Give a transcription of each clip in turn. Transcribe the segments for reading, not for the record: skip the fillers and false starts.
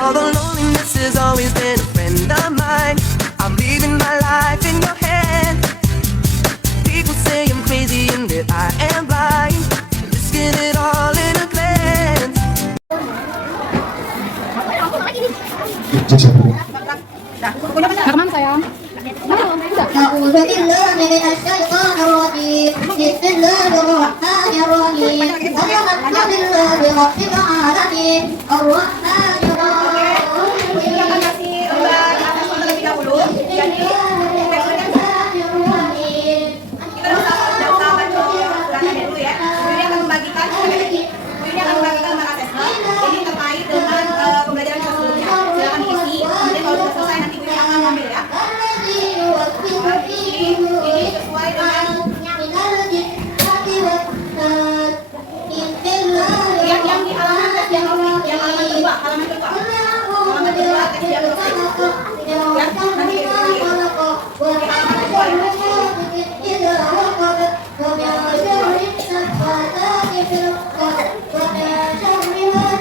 Although loneliness has always been a friend of mine, I'm leaving my life in your hand. People say I'm crazy and that I am blind, risking it all in a glance. Rekaman sayang. أعوذ بالله من الشيطان الرجيم بسم الله الرحمن الرحيم آمنت بالله رب العالمين الرحمن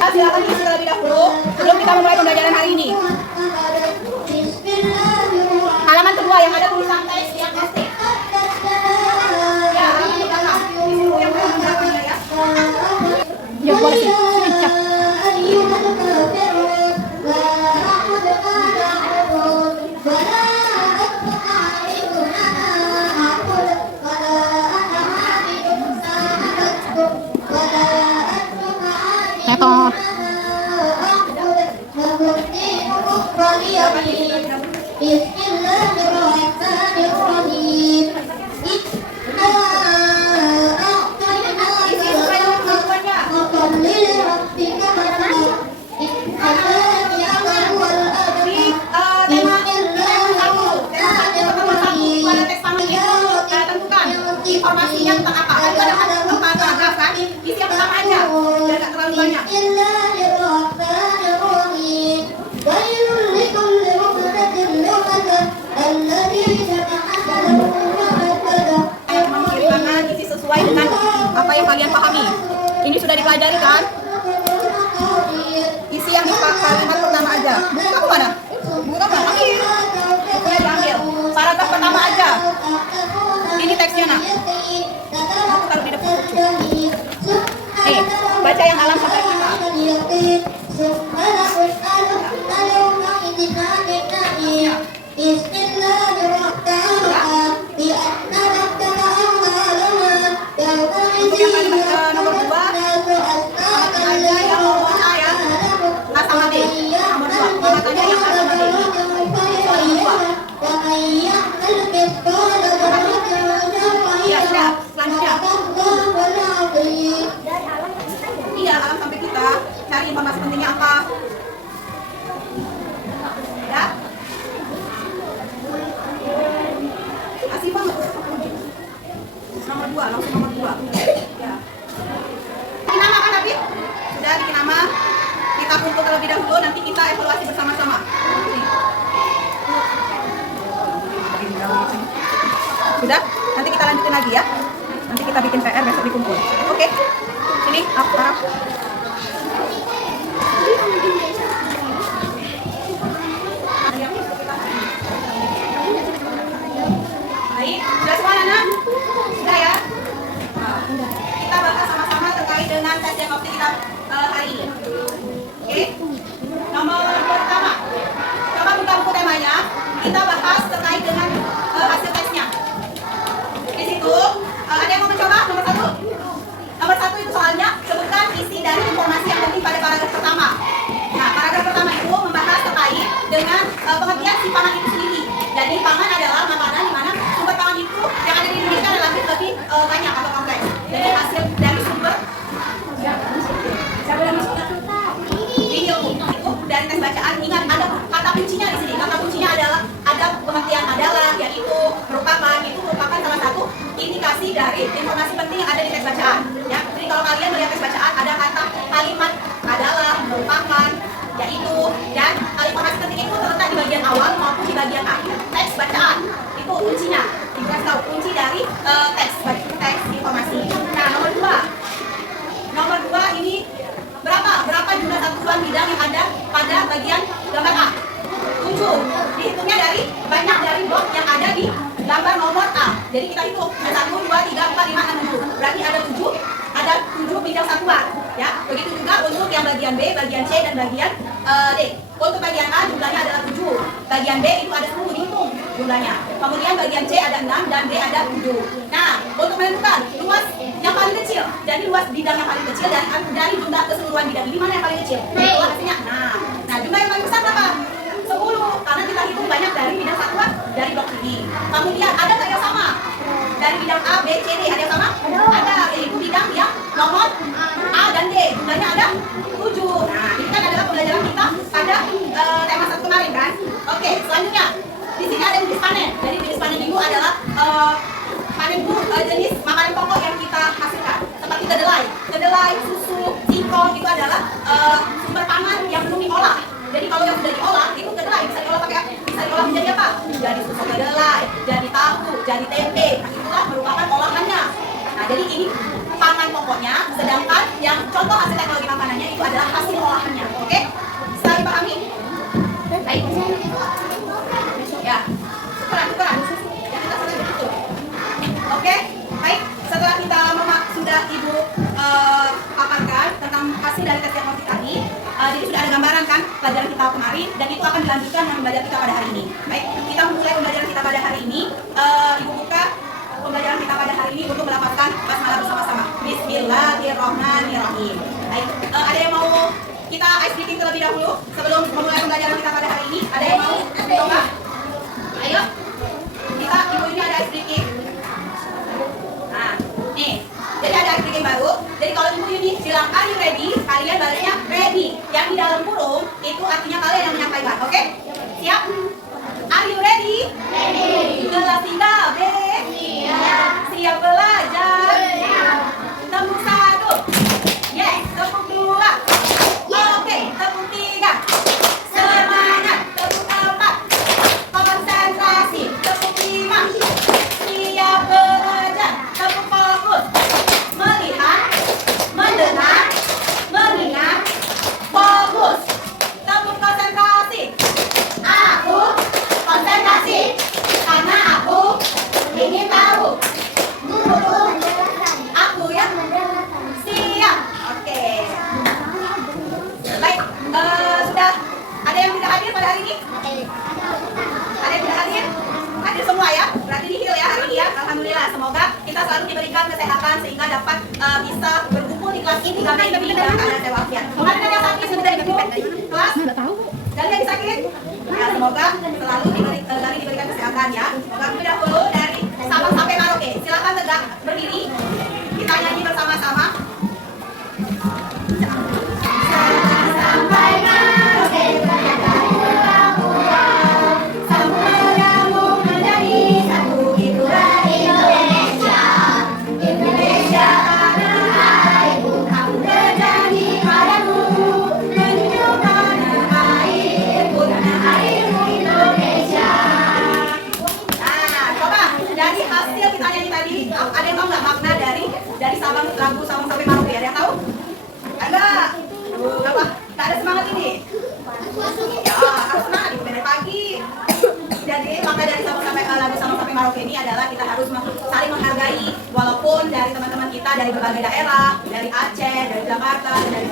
Silakan diisi terlebih dahulu sebelum kita memulai pembelajaran hari ini. Halaman kedua yang ada tulisan teks yang SD. Ya, halaman di belakang. Ibu yang belakangnya ya. Ya boleh sih. Cak. Tetot. Bismillahirrahmanirrahim. Informasinya tentang apa? Ada paragraf kan? Isi yang pertama aja, biar nggak terlalu banyak. Bismillahirrahmanirrahim. Wailul likulli humazatin lumazah alladzi jama'a malahu wa addadah. Mengirimkan isi sesuai dengan apa yang kalian pahami. Ini sudah dipelajari kan? Isi yang di kalimat pertama aja. Buku kamu mana? Buku kamu mana? Ambil. Bukunya diambil. Paragraf pertama aja. Ini teksnya nak. Aku taruh di depan. Baca yang alam sampai kita. Nomor 2 ada yang nomor A ya. A sama B. Nomor 2 matanya yang A sama B. Ya sudah, selanjutnya. Iya, alam sampai kita cari informasi pentingnya apa. Ya. Asifah nomor 2, langsung nomor 2. Ya. Bikin nama kan Habib? Sudah bikin nama. Kita kumpul terlebih dahulu, nanti kita evaluasi bersama-sama. Sudah? Nanti kita lanjutin lagi ya. Nanti kita bikin PR besok dikumpul. Oke? Sini, aku harap. Baik, sudah semua anak? Sudah ya? Nah, kita bahas sama-sama terkait dengan tes diagnostik kita hari ini. Oke? Nomor pertama. Coba buka buku temanya. Kita bahas terkait dengan hasil tesnya. Di situ ada yang mau mencoba nomor 1? Nomor 1 itu soalnya sebutkan isi dari informasi yang penting pada paragraf pertama. Nah, paragraf pertama itu membahas terkait dengan pengertian si pangan itu sendiri. Jadi pangan adalah makanan di mana sumber pangan itu yang ada di Indonesia relatif lebih banyak atau kompleks. Jadi hasil dari sumber itu dari tes bacaan. Ingat ada kata kuncinya di sini. Kata kuncinya adalah ada pengertian adalah, yaitu merupakan, itu merupakan salah satu indikasi dari informasi penting yang ada di tes bacaan. Ya, jadi kalau kalian melihat tes bacaan ada kata kalimat adalah, merupakan, yaitu, dan informasi penting itu terletak di bagian awal maupun di bagian akhir teks bacaan. Itu kuncinya. Dikasih tahu kunci dari teks informasi. Nah, nomor 2 ini berapa jumlah satuan bidang yang ada pada bagian satuan, ya. Begitu juga untuk yang bagian B, bagian C, dan bagian D. Untuk bagian A jumlahnya adalah 7, bagian B itu ada 10 dihitung jumlahnya. Kemudian bagian C ada 6 dan D ada 7. Nah, untuk menentukan luas yang paling kecil, jadi luas bidang yang paling kecil dari jumlah keseluruhan bidang ini mana yang paling kecil? Itulah hasilnya. Nah, jumlah yang paling besar berapa? 10, karena kita hitung banyak dari bidang satuan dari blok ini. Kemudian ada nggak yang sama? Dari bidang A, B, C, D ada yang sama? Ada, yaitu bidang yang nomor A dan D. Jumlahnya ada 7. Nah, ini kan adalah pembelajaran kita pada tema 1 kemarin kan? Oke, selanjutnya di sini ada jenis panen. Jadi jenis panen minggu adalah panen jenis makanan pokok yang kita hasilkan. Seperti kedelai, susu, singkong itu adalah sumber pangan yang belum diolah. Jadi kalau yang sudah diolah itu kedelai bisa diolah pakai apa? Bisa diolah menjadi apa? Jadi susu kedelai, jadi tahu, jadi tempe. Nah, itulah merupakan olahannya. Nah, jadi ini pangan pokoknya, sedangkan yang contoh hasil teknologi makanannya itu adalah hasil olahannya. Oke? Bisa dipahami? Baik. Ya. Tukeran. Yang kita sudah begitu. Oke? Baik. Setelah kita sudah Ibu paparkan tentang hasil dari tes diagnostik tadi, jadi sudah ada gambaran kan pelajaran kita kemarin, dan itu akan dilanjutkan dengan pembelajaran kita pada hari ini. Baik, kita mulai pembelajaran kita pada hari ini. Ibu buka pembelajaran kita pada hari ini untuk melafazkan basmalah bersama-sama. Bismillahirrahmanirrahim. Baik, ada yang mau kita ice breaking terlebih dahulu sebelum memulai pembelajaran kita pada hari ini? Ada yang mau coba? Ayo, ibu ini ada ice breaking. Nah, nih. Jadi ada ice breaking baru. Jadi kalau ibu ini bilang are you ready, kalian balasnya ready. Yang di dalam kurung itu artinya kalian yang menyampaikan. Oke? Siap? Are you ready? Ready. Kelas 3B. Siap belajar. Tepuk 1. Yes. Tepuk 2. Oke. Tepuk 3. Semangat. Tepuk 4. Konsentrasi. Tepuk 5. Siap belajar. Tepuk fokus. Melihat, mendengar, mengingat, fokus. Tepuk konsentrasi. Aku konsentrasi karena aku ingin tahu. Aku ya. Siap. Oke. Baik. Sudah ada yang tidak hadir pada hari ini? Ada yang tidak hadir? Hadir semua ya? Berarti nihil ya hari ini ya? Alhamdulillah. Semoga kita selalu diberikan kesehatan sehingga dapat bisa berkumpul di kelas ini kami ini dalam keadaan sehat walafiat. Kemarin ada yang sakit sebentar di kelas? Nggak tahu. Dan yang sakit? Ya, semoga selalu diberikan kesehatan ya. Semoga kita dahulu dari Sabang sampai Merauke. Silakan tegak berdiri. Kita nyanyi bersama-sama. Sampai Merauke Samuderamu menjadi satu, itulah Indonesia. Indonesia tanah airku, aku berjanji padamu menjunjung tanah airku Indonesia. Nah, coba dari hasil kita nyanyi tadi, ada yang tahu nggak makna dari Sabang, lagu Sabang sampai Merauke? Ada yang tahu? Ada? Apa? Nggak ada semangat ini? Ya, harus semangat itu dari pagi. Jadi maka dari lagu Sabang sampai Merauke ini adalah kita harus saling menghargai, walaupun dari teman-teman kita dari berbagai daerah, dari Aceh, dari Jakarta, dari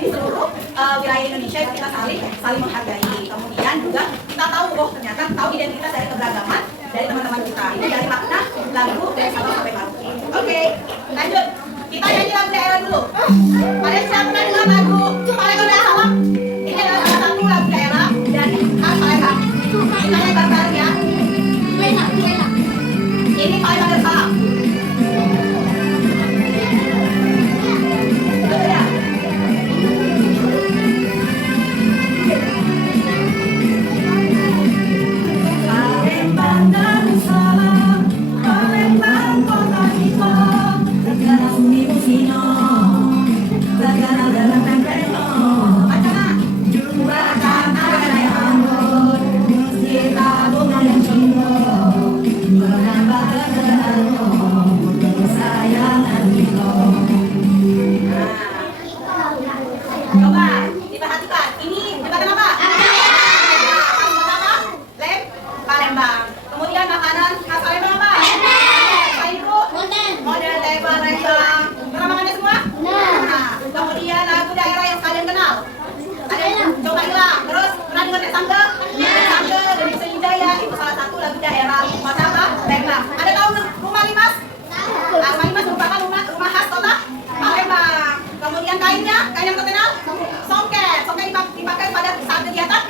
di seluruh wilayah Indonesia itu kita saling menghargai. Kemudian juga kita tahu ternyata tahu identitas dari keberagaman dari teman-teman kita. Ini dari makna lagu dari Sabang sampai Merauke. Oke, lanjut. Kita nyanyi lagu daerah dulu. Pada siapa pernah dengar lagu Palembang Sabang? Ini adalah salah satu lagu daerah dari khas Palembang. Kita nyanyi bareng ya. Ini Palembang Sabang. Betul ya? Palembang dan Sabang, Palembang kota kita. Negara Suni Musino, negara dalam negara. Bacana. Pernah dengar Tes Sangga? Tes Sangga, Gading Sriwijaya, itu salah satu lagu daerah kota apa? Palembang. Ada tahu rumah Limas? Rumah Limas merupakan rumah khas kota Palembang. Kemudian kain yang terkenal? Songket. Songket dipakai pada saat kegiatan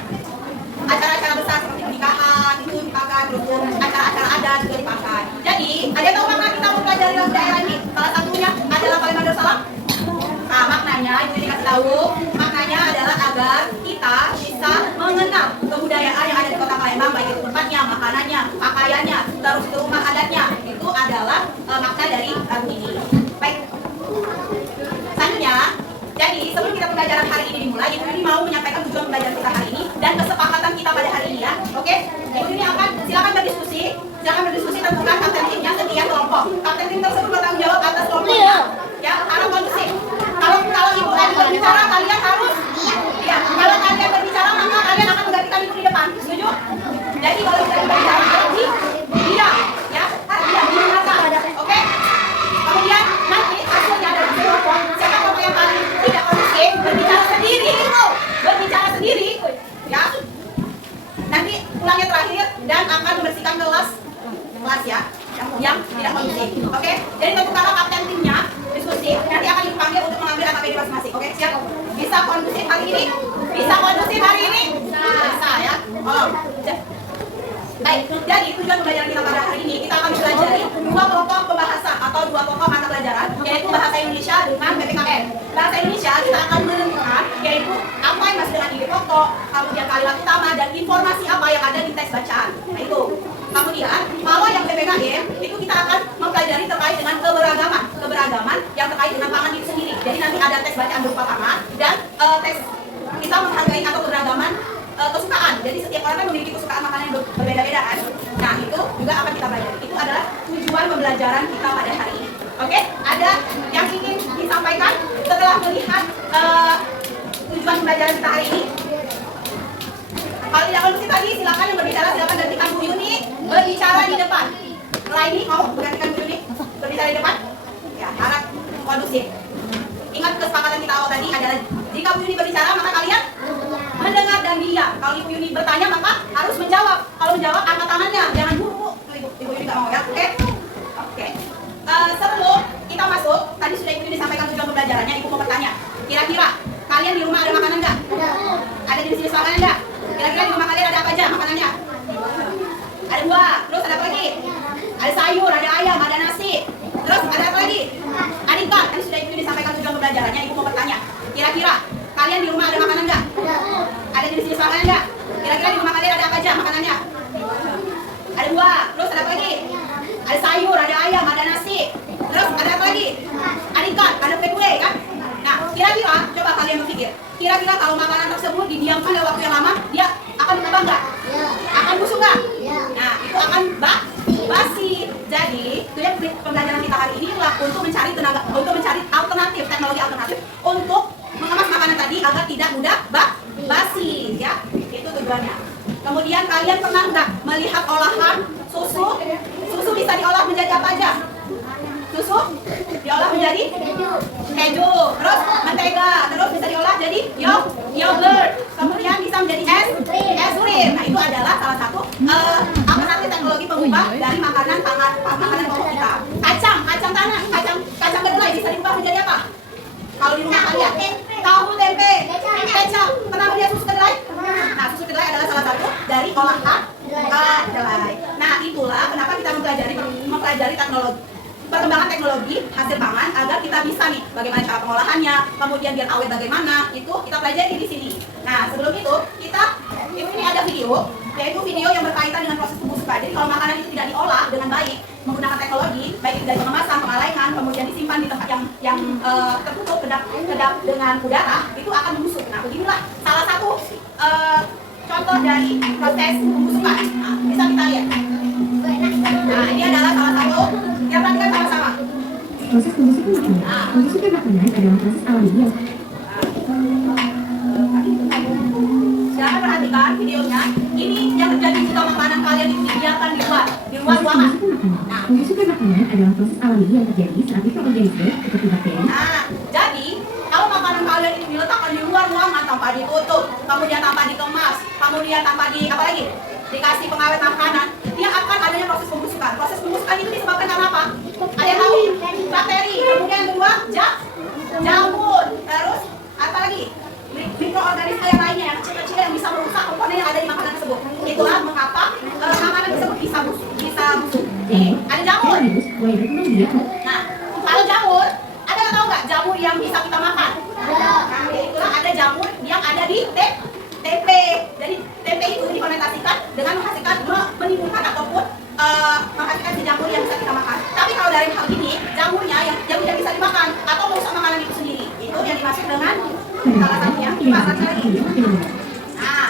acara-acara besar seperti pernikahan, itu dipakai, terus acara-acara adat juga dipakai. Jadi, ada tahu makna kita mempelajari lagu daerah ini? Salah satunya adalah Palembang Darussalam. Nah, maknanya itu dikasih tahu, maknanya adalah agar kita bisa mengenal kebudayaan yang ada di kota Palembang, baik itu tempatnya, makanannya, pakaiannya, terus itu rumah adatnya. Itu adalah makna dari lagu ini. Baik. Selanjutnya, jadi sebelum kita pembelajaran hari ini dimulai, Ibu ini mau menyampaikan tujuan pembelajaran kita hari ini dan kesepakatan kita pada hari ini ya. Oke? Ibu ini akan silakan berdiskusi. Silakan berdiskusi, tentukan kapten timnya setiap kelompok. Kapten tim tersebut bertanggung jawab atas kelompoknya. Ya, harus kondusif. Kalau ibu lagi berbicara, kalian harus ya. Kalau kalian berbicara, maka kalian akan menggantikan ibu di depan. Setuju? Jadi kalau kita berbicara, diam, ya, diam. Oke? Kemudian nanti hasilnya dari kelompok, siapa kelompok yang paling tidak kondusif berbicara sendiri, ya. Nanti pulangnya terakhir dan akan membersihkan kelas ya, yang tidak kondusif. Oke? Jadi untuk kalau kapten timnya diskusi, nanti akan dipanggil untuk mengambil AKP masing-masing. Oke, siap? Bisa kondusif hari ini? Bisa kondusif hari ini? Bisa ya. Baik, jadi tujuan pembelajaran kita pada hari ini, kita akan mempelajari dua pokok pembahasan atau dua pokok mata pelajaran, yaitu bahasa Indonesia dengan PPKN. Bahasa Indonesia kita akan menemukan yaitu apa yang masih dengan ide pokok, kemudian kalimat utama dan informasi apa yang ada di teks bacaan. Nah itu. Kemudian kalau yang PPKN itu kita akan mempelajari terkait dengan keberagaman yang terkait dengan pangan itu sendiri. Jadi nanti ada teks bacaan berupa pangan dan teks kita menghargai atau keberagaman kesukaan. Jadi setiap orang kan memiliki kesukaan makanan yang berbeda-beda kan. Nah itu juga akan kita pelajari. Itu adalah tujuan pembelajaran kita pada hari ini. Oke? Ada yang ingin disampaikan setelah melihat tujuan pembelajaran kita hari ini? Kalau tidak kondusif tadi, silakan yang berbicara silakan gantikan Bu Yuni berbicara di depan. Setelah ini mau gantikan Bu Yuni berbicara di depan? Ya, harap kondusif. Ingat kesepakatan kita awal tadi adalah jika Bu Yuni berbicara maka kalian mendengar dan diam. Kalau Ibu Yuni bertanya maka harus menjawab. Kalau menjawab angkat tangannya, jangan buru. Ibu Yuni nggak mau ya, oke? Oke. Sebelum kita masuk, tadi sudah Ibu Yuni sampaikan tujuan pembelajarannya. Ibu mau bertanya, kira-kira kalian di rumah ada makanan nggak? Ada jenis-jenis makanan nggak? Kira-kira di rumah kalian ada apa aja makanannya? Ada buah, terus ada apa lagi? Ada sayur, ada ayam, ada nasi. Terus ada apa lagi? Ada ikan. Tadi sudah Ibu disampaikan tujuan pembelajarannya. Ibu mau bertanya, kira-kira kalian di rumah ada makanan nggak? Ada jenis-jenis makanan nggak? Kira-kira di rumah kalian ada apa aja makanannya? Ada buah, terus ada apa lagi? Ada sayur, ada ayam, ada nasi. Terus ada apa lagi? Ada ikan, ada kue kan? Nah, kira-kira coba kalian berpikir. Kira-kira kalau makanan tersebut didiamkan dalam waktu yang lama, dia akan berkembang nggak? Akan busuk nggak? Nah, itu akan basi. Jadi, tujuan pembelajaran kita hari ini adalah untuk mencari alternatif, teknologi alternatif untuk mengemas makanan tadi agar tidak mudah basi, ya. Itu tujuannya. Kemudian kalian pernah nggak melihat olahan susu? Susu bisa diolah menjadi apa aja? Susu diolah menjadi keju, terus mentega, terus bisa diolah jadi yogurt, kemudian bisa menjadi es krim. Nah itu adalah salah satu alternatif teknologi pengubah dari makanan pokok kita. Kacang tanah, kacang kedelai bisa diubah menjadi apa? Kalau di rumah kalian, tahu tempe, kecap, pernah melihat susu kedelai? Nah susu kedelai adalah salah satu dari olahan kedelai. Nah itulah kenapa kita mempelajari perkembangan teknologi hasil pangan agar kita bisa nih bagaimana cara pengolahannya, kemudian biar awet bagaimana, itu kita pelajari di sini. Nah sebelum itu ini ada video, yaitu video yang berkaitan dengan proses pembusukan. Jadi kalau makanan itu tidak diolah dengan baik menggunakan teknologi, baik itu dari pengemasan, pengalengan, kemudian disimpan di tempat yang tertutup kedap dengan udara, itu akan membusuk. Nah beginilah salah satu contoh dari proses pembusukan. Nah, bisa kita lihat. Nah ini adalah salah satu yang perhatikan sama-sama. Proses pembusukan makanan. Pembusukan makanan adalah proses alami yang silakan perhatikan videonya. Ini yang terjadi jika makanan kalian itu dibiarkan di luar luar ruangan. Pembusukan makanan adalah proses alami yang terjadi saat mikroorganisme seperti bakteri. Nah, jadi kalau makanan kalian ini diletakkan di luar ruangan tanpa ditutup, kemudian tanpa dikemas, kemudian tanpa di apa lagi? Dikasih pengawet makanan, dia akan adanya proses pembusukan. Proses pembusukan itu disebabkan karena apa? Ada yang tahu? Bakteri. Kemudian yang kedua, jamur. Terus apa lagi? Mikroorganisme yang lainnya yang kecil-kecil yang bisa merusak komponen yang ada di makanan tersebut. Itulah mengapa makanan tersebut bisa busuk. Ada jamur. Nah, kalau jamur, ada yang tahu nggak jamur yang bisa kita makan? Nah, itulah ada jamur yang ada di tempe. Jadi tempe itu difermentasikan dengan menimbulkan ataupun menghasilkan si jamur yang bisa kita makan. Tapi kalau dari hal ini, jamurnya yang tidak bisa dimakan atau merusak makanan itu sendiri, itu yang dimaksud dengan salah satunya kipasan lagi. Nah,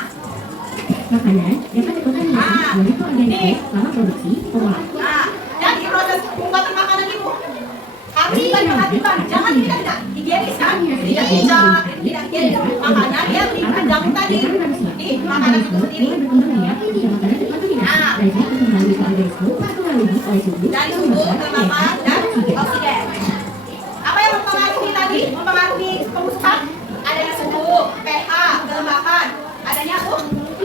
Makanan dapat dikontaminasi oleh mikroorganisme selama produksi, pengolahan. nah, jadi proses pembuatan makanan itu harus diperhatikan. Jangan tidak higienis kan? Tidak higienis. Makanya dia berikan jamur tadi di makanan itu sendiri. Nah, dari suhu, kelembapan, dan oksigen. Apa yang mempengaruhi tadi? Mempengaruhi pembusukan? Adanya suhu, pH, kelembapan, adanya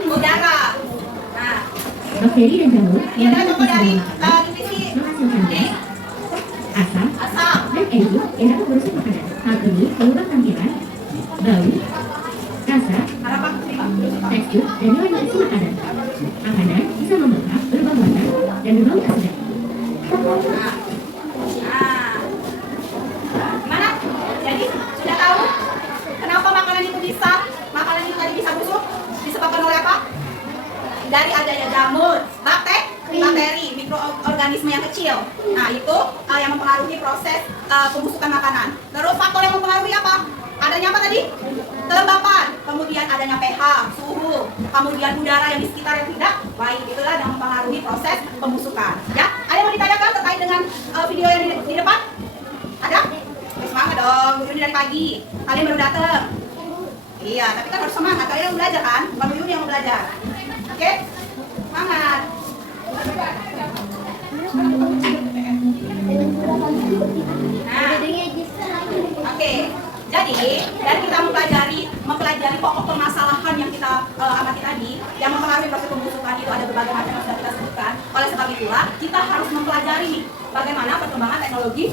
udara. Nah, Bakteri dan jamur ini yang adalah contoh dari nutrisi menghasilkan asam asam. dan enzim yang dapat merusak makanan. Hal ini mengubah tampilan, bau, rasa, Harapan terima. tekstur, dan nilai nutrisi makanan. Makanan bisa membengkak, berubah warna, dan berbau tak sedap. Nah, gimana? Jadi sudah tahu kenapa makanan itu tadi bisa busuk? Disebabkan oleh apa? Dari adanya jamur, bakteri, mikroorganisme yang kecil. Nah, itu yang mempengaruhi proses pembusukan makanan. Terus faktor yang mempengaruhi apa? Adanya apa tadi? Kelembapan, kemudian adanya pH, suhu, kemudian udara yang di sekitar yang tidak baik. Itulah yang mempengaruhi proses pembusukan. Ya, ada yang mau ditanyakan terkait dengan video yang di depan? Ada? Semangat dong, ini dari pagi. Kalian baru datang. Iya, tapi kan harus semangat. Kalian yang belajar kan? Bukan Yuni yang mau belajar. Oke? Semangat. Nah, oke. Jadi, dari kita mempelajari pokok permasalahan yang kita amati tadi, yang mempengaruhi proses pembusukan itu ada berbagai macam yang sudah kita sebutkan. Oleh sebab itulah, kita harus mempelajari nih, bagaimana perkembangan teknologi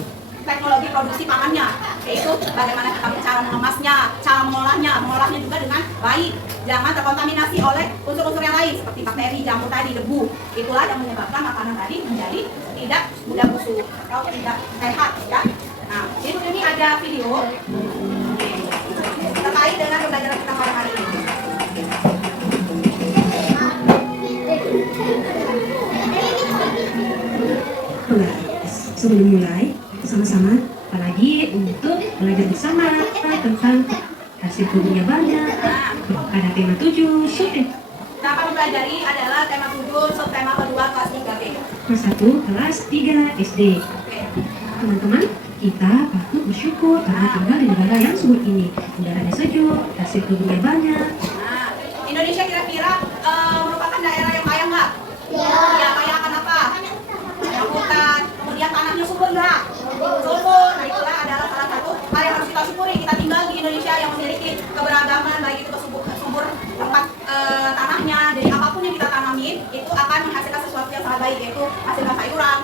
produksi pangannya, yaitu bagaimana kita cara mengemasnya, cara mengolahnya juga dengan baik, jangan terkontaminasi oleh unsur-unsur yang lain seperti bakteri, jamur tadi, debu. Itulah yang menyebabkan makanan tadi menjadi tidak mudah busuk atau tidak sehat, ya. Nah, ini ada video terkait dengan pembelajaran kita pada hari ini. Sebelum mulai, sama-sama apalagi untuk belajar bersama tentang hasil tubuhnya banyak. Ada tema 7, subtema. Kita akan mempelajari adalah tema 7, subtema kedua kelas 3B. Kelas 1, kelas 3 SD. Oke. Teman-teman, kita patut bersyukur karena tinggal di negara yang subur ini. Udaranya sejuk, hasil tubuhnya banyak. Nah, Indonesia kira-kira merupakan daerah yang kaya nggak? Ya, kaya akan apa? Yang hutan, kemudian tanahnya subur nggak? Subur. Nah, itulah adalah salah satu hal yang harus kita syukuri. Kita tinggal di Indonesia yang memiliki keberagaman, baik itu subur tempat tanahnya. Jadi apapun yang kita tanamin itu akan menghasilkan sesuatu yang sangat baik, yaitu hasilkan sayuran,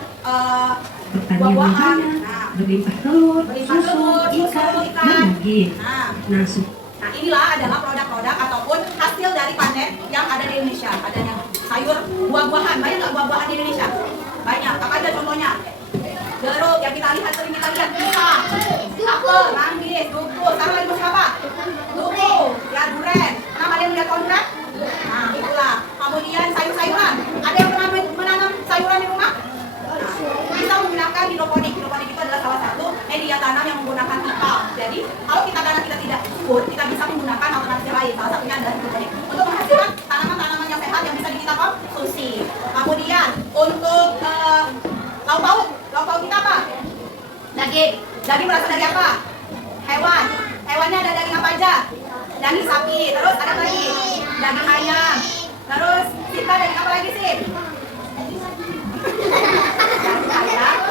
Pertanian yang buah-buahan. banyak, Nah, berlimpah telur, berlimpah susu, telur, ikan, susu, ikan. dan daging. Nah, Nah, inilah adalah produk-produk ataupun hasil dari panen yang ada di Indonesia. Adanya sayur, buah-buahan. Banyak nggak buah-buahan di Indonesia? Banyak. Apa aja contohnya? Jeruk yang kita lihat, sering kita lihat. Pisang, apel, manggis, duku. Sekarang lagi musim apa? Duku, ya duren. Pernah kalian melihat pohon duren? Nah, itulah. Kemudian sayur-sayuran. Ada yang pernah menanam sayuran di rumah? Bisa menggunakan hidroponik. Hidroponik itu adalah salah satu media tanam yang menggunakan pipa. Jadi, kalau tanah kita tidak subur, kita bisa menggunakan alternatif lain. Salah satunya adalah hidroponik. Untuk menghasilkan tanaman-tanaman yang sehat yang bisa kita konsumsi. Kemudian, untuk lauk pauk kita apa? Daging. Daging berasal dari apa? Hewan. Hewannya ada daging apa aja? Daging sapi. Terus ada apa lagi? Daging ayam. Terus kita daging apa lagi sih?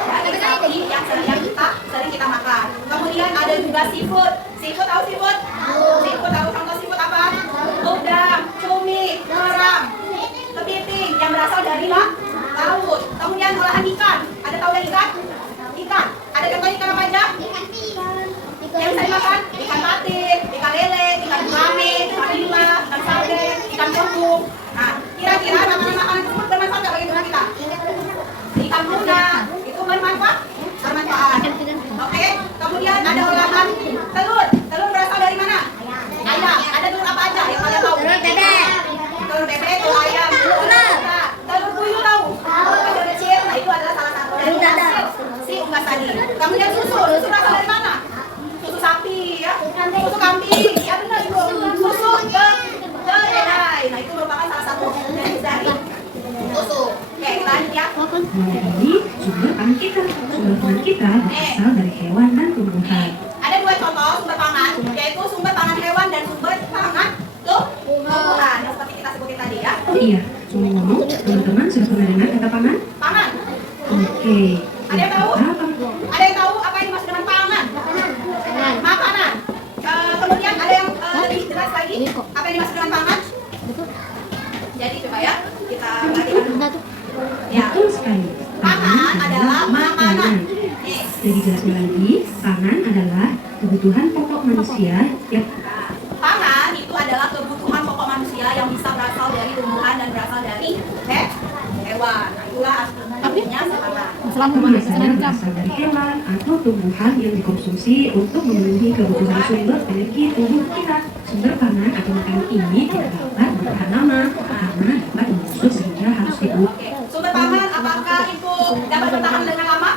daging sapi yang sering kita makan. Kemudian ada juga seafood. Seafood tahu seafood? Seafood tahu contoh seafood apa? Udang, cumi, kerang, kepiting yang berasal dari laut. Kemudian olahan ikan. Ada tahu dari ikan? Ikan. Ada contoh ikan apa aja? Yang bisa dimakan? Ikan patin, ikan lele, ikan gurame, ikan nila, ikan sarden, ikan kembung. Nah, kira-kira makanan-makanan tersebut bermanfaat nggak bagi tubuh kita? Ikan tuna itu bermanfaat? Bermanfaat. Oke. Kemudian ada olahan telur. Telur berasal dari mana? Ayam. Ada telur apa aja yang kalian tahu? Telur bebek. Telur bebek, telur ayam, telur nah, telur puyuh tahu? Telur kecil. Nah, itu adalah salah satu dari hasil si unggas tadi. Kemudian susu. Susu berasal dari mana? Susu sapi, ya. Susu kambing. Ya benar itu. Susu kedelai. Nah, itu merupakan salah satu dari susu. Oke, kita lanjut ya. Mulai dari sumber pangan kita. Sumber pangan kita berasal dari hewan dan tumbuhan. Ada dua contoh sumber pangan, yaitu sumber pangan hewan dan sumber pangan tumbuhan. Yang seperti kita sebutin tadi ya. Oh iya, ngomong-ngomong, teman-teman sudah pernah dengar kata pangan? Pangan. Oke. Ada yang tahu? Apa? Ada yang tahu apa yang dimaksud dengan pangan? Makanan. Kemudian ada yang lebih jelas lagi apa yang dimaksud dengan pangan? Jadi coba ya kita perhatikan. Ya. Betul sekali. Pangan adalah makanan. Nih. Lebih jelasnya lagi, pangan adalah kebutuhan pokok manusia yang Pangan itu adalah kebutuhan pokok manusia yang bisa berasal dari tumbuhan dan berasal dari hewan. Nah, itulah artinya pangan. biasanya berasal dari hewan atau tumbuhan yang dikonsumsi untuk memenuhi kebutuhan sumber energi tubuh kita. Sumber pangan atau makanan ini tidak dapat bertahan lama karena dapat membusuk sehingga harus dibuang. Oke, sumber pangan apakah itu dapat bertahan dengan lama?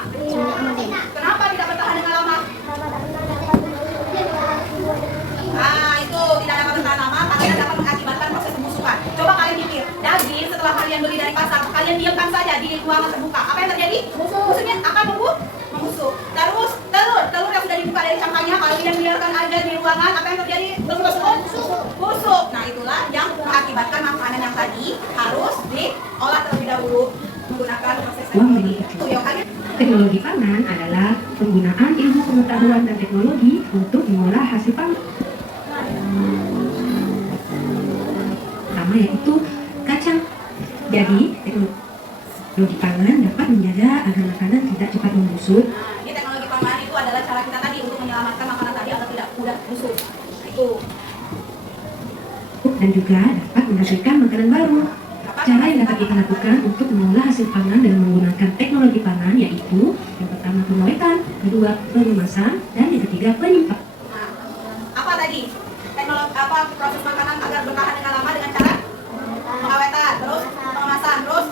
Kenapa tidak bertahan dengan lama? Nah, itu tidak dapat bertahan lama karena dapat mengakibatkan proses pembusukan. Coba kalian pikir, daging setelah kalian beli dari pasar, kalian diamkan saja di ruangan terbuka. Apa yang terjadi? Busuknya akan membusuk. Terus telur yang sudah dibuka dari cangkangnya, kalau kalian biarkan aja di ruangan, apa yang terjadi? Busuk. Nah, itulah yang mengakibatkan makanan yang tadi harus diolah terlebih dahulu menggunakan proses teknologi. Itu ya, kalian. Teknologi pangan adalah penggunaan ilmu pengetahuan dan teknologi untuk mengolah hasil pangan. Pertama yaitu kacang. Jadi, teknologi pangan dapat menjaga agar makanan tidak cepat membusuk. Nah, ini teknologi pangan itu adalah cara kita tadi untuk menyelamatkan makanan tadi agar tidak mudah busuk. Nah, itu. Dan juga dapat menghasilkan makanan baru. Cara yang dapat kita lakukan untuk mengolah hasil pangan dengan menggunakan teknologi pangan yaitu yang pertama pengawetan, kedua pengemasan, dan yang ketiga penyimpanan. Nah, apa tadi? Teknologi apa proses makanan agar bertahan dengan lama dengan cara pengawetan, terus pengemasan, terus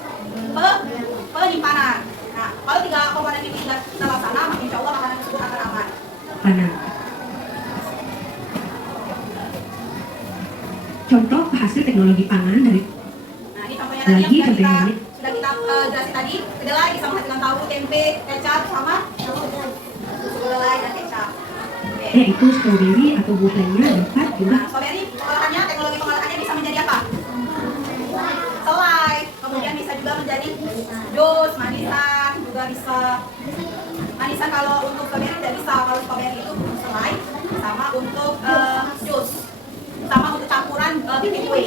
penyimpanan. Nah, kalau tiga komponen ini kita laksana, maka insya Allah makanan tersebut akan aman. Pangan. Contoh hasil teknologi pangan dari Nah, ini contohnya tadi Lagi yang sudah contohnya. kita jelasin tadi. Kedelai bisa menghasilkan tahu, tempe, kecap, sama susu kedelai dan kecap. Oke. yaitu stroberi atau buah lainnya dapat juga Nah, strawberry olahannya, teknologi pengolahannya bisa menjadi apa? Selai, kemudian bisa juga menjadi jus, manisan, juga bisa. Manisan kalau untuk strawberry tidak bisa, kalau strawberry itu untuk selai, sama untuk jus, sama untuk campuran bikin kue.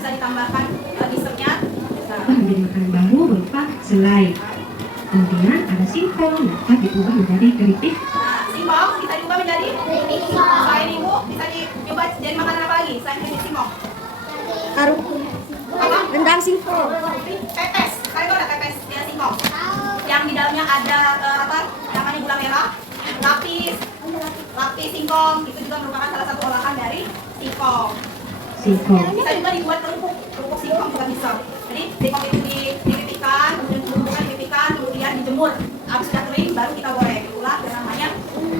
Bisa ditambahkan dessertnya. Bisa. menjadi makanan baru berupa selai. Kemudian ada singkong dapat diubah menjadi keripik. Nah, singkong bisa diubah menjadi selain itu bisa diubah jadi makanan apa lagi selain keripik singkong? Apa? Rendang singkong. Pepes. Kalian tahu ada pepes ya singkong? Yang di dalamnya ada apa? Namanya gula merah, lapis singkong. Itu juga merupakan salah satu olahan dari singkong. Singkong. Bisa juga dibuat kerupuk singkong juga bisa. Jadi singkong itu dipipihkan, kemudian dipipihkan, kemudian dijemur. Habis sudah kering baru kita goreng. Itulah yang namanya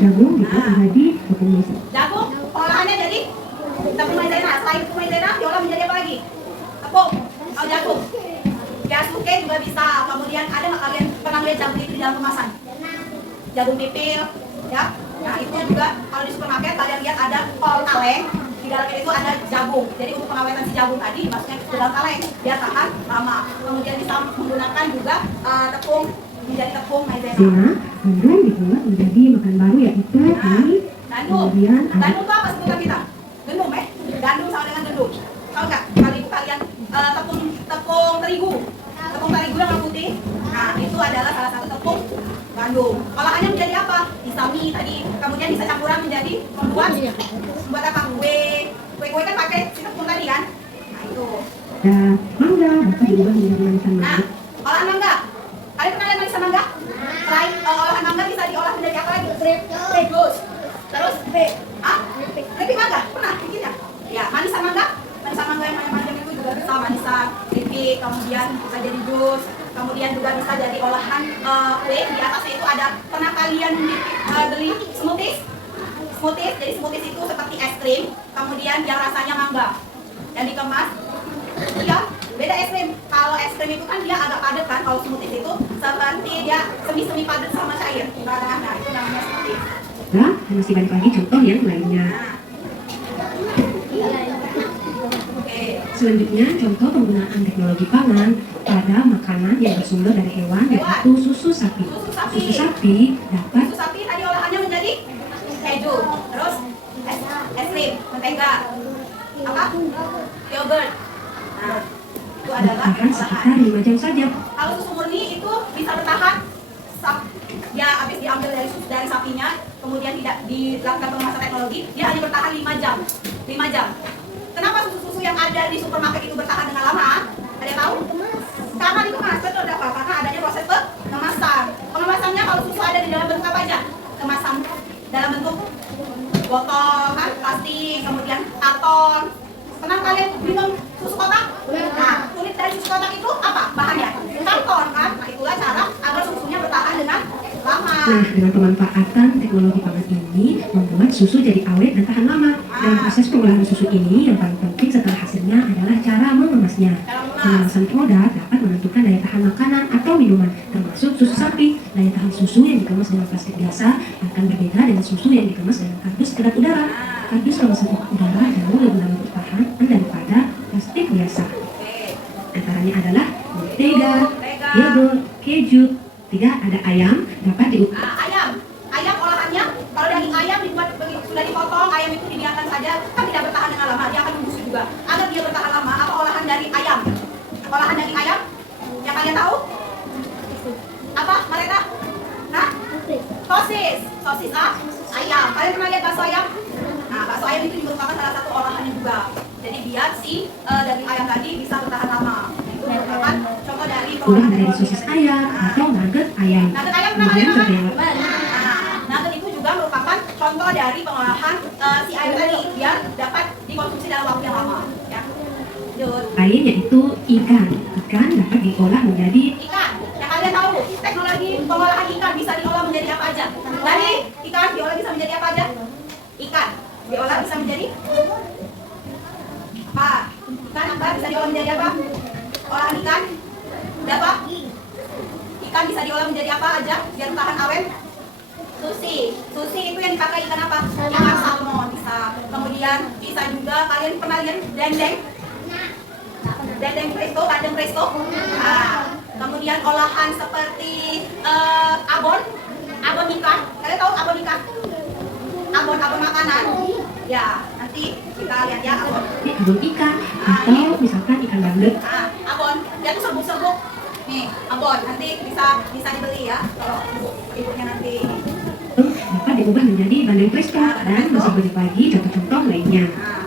Jagung dibuat menjadi tepung maizena. jagung. Pengolahannya jadi tepung maizena. Selain tepung maizena diolah menjadi apa lagi? Tepung atau jagung. Yasuke juga bisa. Kemudian ada nggak kalian pernah lihat jagung itu di dalam kemasan? Jagung pipil, ya. Nah itu juga kalau di supermarket kalian lihat ada kol kaleng di dalamnya itu ada jagung. Jadi untuk pengawetan si jagung tadi dimasukkan ke dalam kaleng biar tahan lama. Kemudian bisa menggunakan juga tepung menjadi tepung maizena. Kemudian dibuat menjadi makan baru yaitu mie. Gandum. Kemudian ada Gandum itu apa sebutan kita? Gandum Gandum sama dengan gendum. Tahu nggak? Kalian tepung terigu. Tepung terigu yang warna putih. Nah, itu adalah salah satu tepung gandum. Olahannya menjadi apa? Bisa mie tadi. Kemudian bisa campuran menjadi membuat apa? Kue kan pakai si tepung tadi kan? Nah, itu. ada mangga dapat diubah menjadi manisan Nah, mangga. olahan mangga. Kalian pernah lihat manisan mangga? Selain olahan mangga bisa diolah menjadi apa lagi? Jus. Terus keripik mangga. Pernah bikinnya? Ya, manisan mangga yang macam-macam itu juga bisa manisan, keripik, kemudian bisa jadi jus, kemudian juga bisa jadi olahan kue. Di atasnya itu ada, pernah kalian beli smoothies? Jadi smoothies itu seperti es krim, kemudian yang rasanya mangga dan dikemas. Iya, beda es krim. Kalau es krim itu kan dia agak padat kan, kalau smoothies itu seperti dia semi padat sama cair. Nah, itu namanya smoothies. Nah, masih banyak lagi contoh yang lainnya. Selanjutnya, contoh penggunaan teknologi pangan pada makanan yang bersumber dari hewan yaitu susu sapi. Susu sapi dapat Susu sapi tadi olahannya menjadi keju, terus es krim, mentega, apa? Yogurt. Nah, itu adalah bertahan sekitar olahan. 5 jam saja. Kalau susu murni itu bisa bertahan dia habis diambil dari sapinya, kemudian tidak dilakukan pengemasan teknologi, dia hanya bertahan 5 jam. 5 jam. Kenapa susu-susu yang ada di supermarket itu bertahan dengan lama? Ada yang tahu? Karena dikemas, betul apa? Karena adanya proses pengemasan. Pengemasannya kalau susu ada di dalam bentuk apa aja? Kemasan dalam bentuk botol, kan, plastik, kemudian karton. Pernah kalian minum susu kotak? Nah, kulit dari susu kotak itu apa bahannya? Karton, kan? Nah, itulah cara agar susunya bertahan dengan lama. Nah, dengan pemanfaatan teknologi pangan ini membuat susu jadi awet dan tahan lama. Dalam proses pengolahan susu ini, yang paling penting setelah hasilnya adalah cara mengemasnya. Pengemasan produk dapat menentukan daya tahan makanan atau minuman, termasuk susu sapi. Daya tahan susu yang dikemas dengan plastik biasa akan berbeda dengan susu yang dikemas dengan kardus kedap udara. Kardus kemasan udara jauh lebih lama bertahan daripada plastik biasa. Antaranya adalah mentega, yogurt, keju. 3 ada ayam, dapat Ayam olahannya, kalau daging ayam sudah dipotong, ayam itu dibiarkan saja, kan tidak bertahan dengan lama, dia akan membusuk juga. Agar dia bertahan lama, apa olahan dari ayam? Olahan daging ayam, yang kalian tahu? Apa, Mareta? Nah? Sosis ayam. Kalian pernah lihat bakso ayam? Nah, bakso ayam itu merupakan salah satu olahannya juga. Jadi biar si daging ayam tadi bisa bertahan lama. Itu merupakan contoh dari olahan dari sosis ayam atau nugget ayam. Nugget ayam pernah Kemudian kalian makan? terdapat Nah, nugget itu juga merupakan contoh dari pengolahan si ayam tadi biar dapat dikonsumsi dalam waktu yang lama. Ya. Lanjut. lain yaitu ikan. Ikan dapat diolah menjadi Ikan, yang kalian tahu teknologi pengolahan ikan bisa diolah menjadi apa aja? Dari ikan diolah bisa menjadi apa aja? Ikan diolah bisa menjadi apa? Ikan apa bisa diolah menjadi apa? Olahan ikan berapa? Ikan bisa diolah menjadi apa aja biar tahan awet? Sushi itu yang dipakai ikan apa? Ikan salmon bisa. Kemudian bisa juga kalian pernah lihat dendeng presto, bandeng presto. Nah, kemudian olahan seperti abon ikan. Kalian tahu abon ikan? Abon makanan. Ya, nanti kita lihat ya abon. abon ikan atau misalkan ikan bandeng. Nah, abon, dia tuh serbuk-serbuk. Nih, abon nanti bisa dibeli ya kalau ibunya nanti. Dapat diubah menjadi bandeng presto dan masih banyak lagi contoh-contoh lainnya. Nah,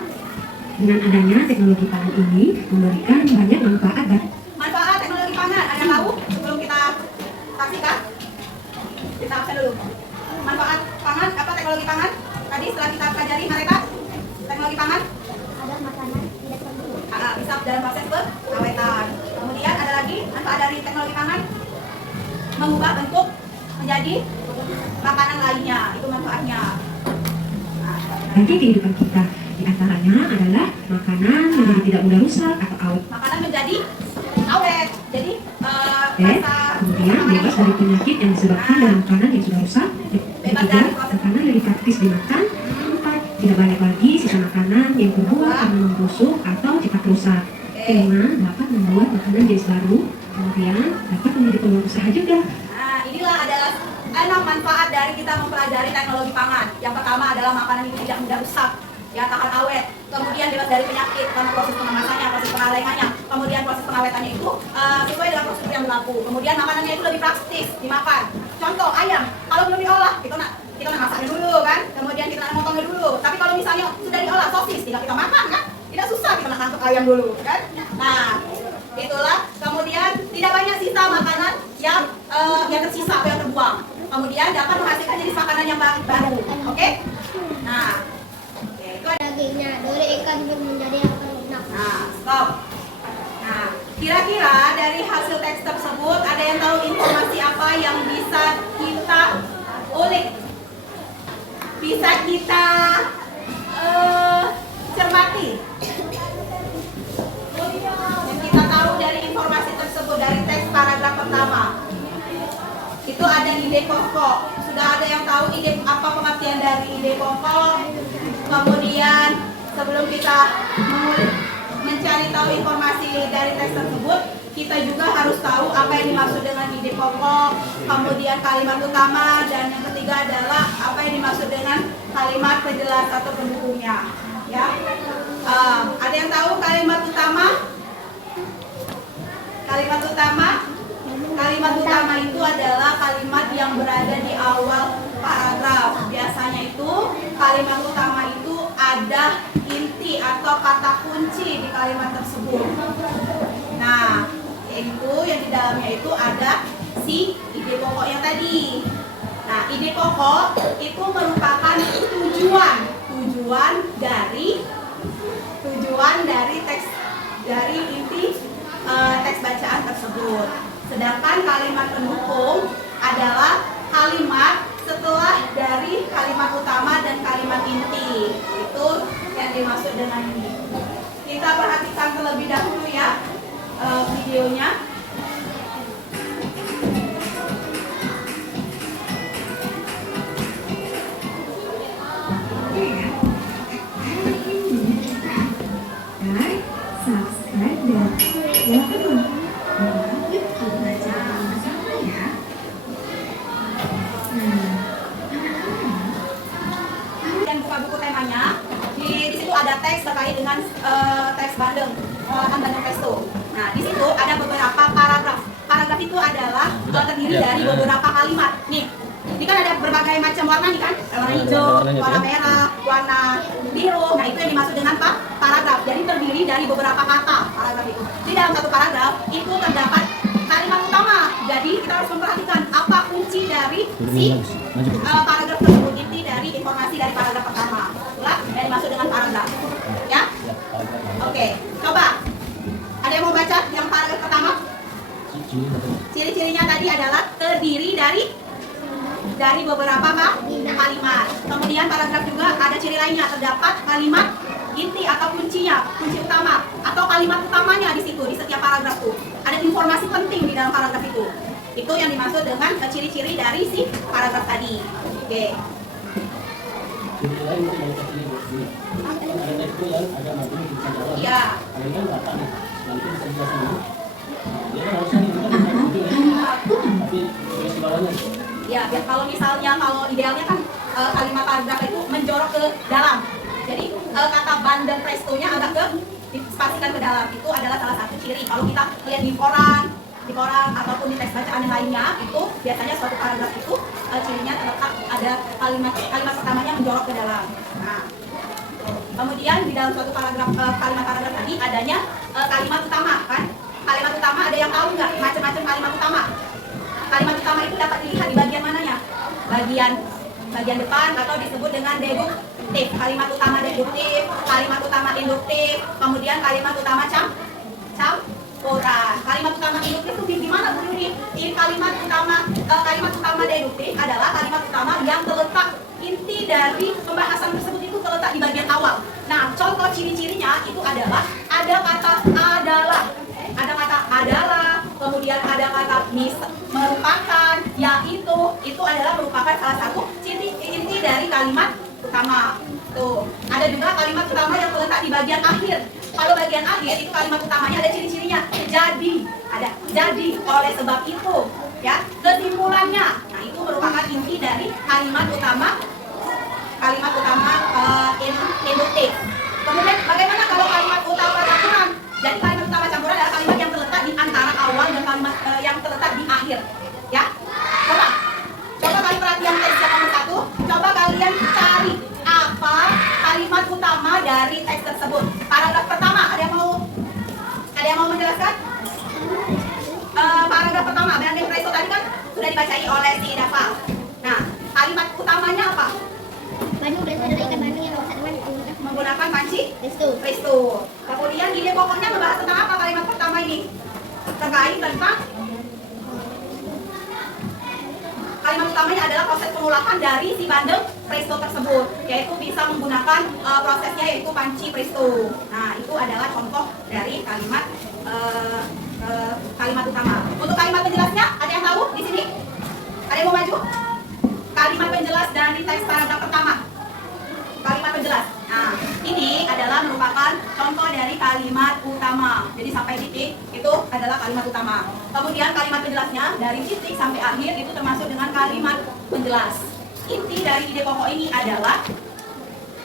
Dengan adanya teknologi pangan ini memberikan banyak manfaat dan manfaat teknologi pangan, ada yang tahu sebelum kita saksikan? Kita absen dulu. Manfaat pangan, apa teknologi pangan? Tadi setelah kita pelajari mereka, teknologi pangan Ada makanan tidak sempurna. bisa dalam proses pengawetan. Kemudian ada lagi manfaat dari teknologi pangan, mengubah bentuk menjadi makanan lainnya, itu manfaatnya. Nah, bagi kehidupan kita. Di antaranya adalah makanan menjadi tidak mudah rusak atau awet. makanan menjadi awet, jadi Kemudian bebas dari penyakit yang disebabkan dari makanan yang sudah rusak. Bebas Ketiga, dari proses. makanan lebih praktis dimakan. 4, Tidak banyak lagi sisa makanan yang terbuat karena membusuk atau cepat rusak. Kelima, dapat membuat makanan jenis baru, kemudian dapat menjadi peluang usaha juga. Nah, inilah adalah 6 manfaat dari kita mempelajari teknologi pangan. Yang pertama adalah makanan itu tidak mudah rusak, ya tahan awet. Kemudian bebas dari penyakit karena proses pengemasannya, proses pengalengannya. Kemudian proses pengawetannya itu sesuai dengan prosedur yang berlaku. Kemudian makanannya itu lebih praktis dimakan. Contoh ayam, kalau belum diolah kita nak masaknya dulu kan. Kemudian kita nak motongnya dulu. Tapi kalau misalnya sudah diolah sosis, tinggal kita makan kan. Tidak susah kita nak tangkap ayam dulu kan. Nah, itulah. Kemudian tidak banyak sisa makanan yang tersisa atau yang terbuang. Kemudian dapat menghasilkan jenis makanan yang baru. Oke? Nah, itu ada. Dagingnya dari ikan menjadi akan lunak. Nah, stop. Nah, kira-kira dari hasil teks tersebut ada yang tahu informasi apa yang bisa kita ulik? Bisa kita cermati? Yang kita tahu dari informasi tersebut dari teks paragraf pertama. Itu ada ide pokok. Sudah ada yang tahu ide apa pengertian dari ide pokok? Kemudian sebelum kita mencari tahu informasi dari teks tersebut, kita juga harus tahu apa yang dimaksud dengan ide pokok, kemudian kalimat utama, dan yang ketiga adalah apa yang dimaksud dengan kalimat penjelas atau pendukungnya. Ya, ada yang tahu kalimat utama? Kalimat utama itu adalah kalimat yang berada di awal paragraf. Biasanya itu kalimat utama itu ada inti atau kata kunci di kalimat tersebut. Nah, yaitu yang di dalamnya itu ada si ide pokoknya tadi. Nah, ide pokok itu merupakan tujuan dari teks, dari inti teks bacaan tersebut. Sedangkan kalimat pendukung adalah kalimat setelah dari kalimat utama dan kalimat inti. Itu yang dimaksud dengan ini. Kita perhatikan terlebih dahulu ya videonya. Subscribe dan nyalakan Dan buka buku temanya. Di situ ada teks terkait dengan teks Bandeng, olahan Bandeng Presto. Nah, di situ ada beberapa paragraf. Paragraf itu adalah terdiri dari beberapa kalimat. Nih, ini kan ada berbagai macam warna nih kan, warna hijau, warna merah, warna biru. Nah, itu yang dimaksud dengan paragraf. Jadi terdiri dari beberapa kata paragraf itu. Di dalam satu paragraf itu terdapat kalimat utama. Jadi kita harus memperhatikan apa kunci dari si paragraf tersebut, inti dari informasi dari paragraf pertama. Itulah yang dimaksud dengan paragraf. Ya? Oke, coba. Ada yang mau baca yang paragraf pertama? Ciri-cirinya tadi adalah terdiri dari beberapa kalimat. Kemudian paragraf juga ada ciri lainnya, terdapat kalimat inti atau kuncinya, kunci utama atau kalimat utamanya di situ di setiap paragraf itu. Ada informasi penting di dalam paragraf itu. Itu yang dimaksud dengan ciri-ciri dari si paragraf tadi. Oke. Iya. Ya, kalau misalnya idealnya kan kalimat paragraf itu menjorok ke dalam. Jadi kata Bandeng Presto-nya agak dispasikan ke dalam. Itu adalah salah satu ciri. Kalau kita lihat di koran ataupun di teks bacaan yang lainnya, itu biasanya suatu paragraf itu cirinya terletak ada kalimat pertamanya menjorok ke dalam. Nah, kemudian di dalam suatu paragraf kalimat paragraf tadi adanya kalimat utama kan? Kalimat utama ada yang tahu nggak? Macam-macam kalimat utama. Kalimat utama itu dapat dilihat di bagian mananya? Bagian depan atau disebut dengan deduktif. Kalimat utama deduktif, kalimat utama induktif, kemudian kalimat utama campuran. Kalimat utama induktif itu di mana Bu Yuni? Ini kalimat utama deduktif adalah kalimat utama yang terletak inti dari pembahasan tersebut itu terletak di bagian awal. Nah, contoh ciri-cirinya itu adalah ada kata adalah, kemudian ada kata merupakan, itu adalah merupakan salah satu ciri inti dari kalimat utama. Tuh, ada juga kalimat utama yang terletak di bagian akhir. Kalau bagian akhir itu kalimat utamanya ada ciri-cirinya. Jadi, oleh sebab itu, ya, kesimpulannya. Nah, itu merupakan inti dari kalimat utama induktif. Kemudian bagaimana kalau kalimat utama campuran? Jadi kalimat utama campuran adalah kalimat yang terletak di antara awal dan kalimat yang terletak di akhir. Ya, coba kalian perhatian teks yang nomor 1. Coba kalian cari apa kalimat utama dari teks tersebut. Paragraf pertama, ada yang mau menjelaskan? Paragraf pertama, Banding Presto tadi kan sudah dibacai oleh si Dava. Nah, kalimat utamanya apa? Bandung berasal dari ikan bandeng yang masak dengan Menggunakan panci presto. Kemudian ide pokoknya membahas tentang apa kalimat pertama ini? Terkait tentang kalimat utamanya adalah proses pengulakan dari si bandeng presto tersebut, yaitu bisa menggunakan prosesnya yaitu panci presto. Nah, itu adalah contoh dari kalimat kalimat utama. Untuk kalimat penjelasnya, ada yang tahu di sini? Ada yang mau maju? Kalimat penjelas dari teks paragraf pertama. Kalimat penjelas. Nah, ini adalah merupakan contoh dari kalimat utama. Jadi sampai titik itu adalah kalimat utama. Kemudian kalimat penjelasnya dari titik sampai akhir itu termasuk dengan kalimat penjelas. Inti dari ide pokok ini adalah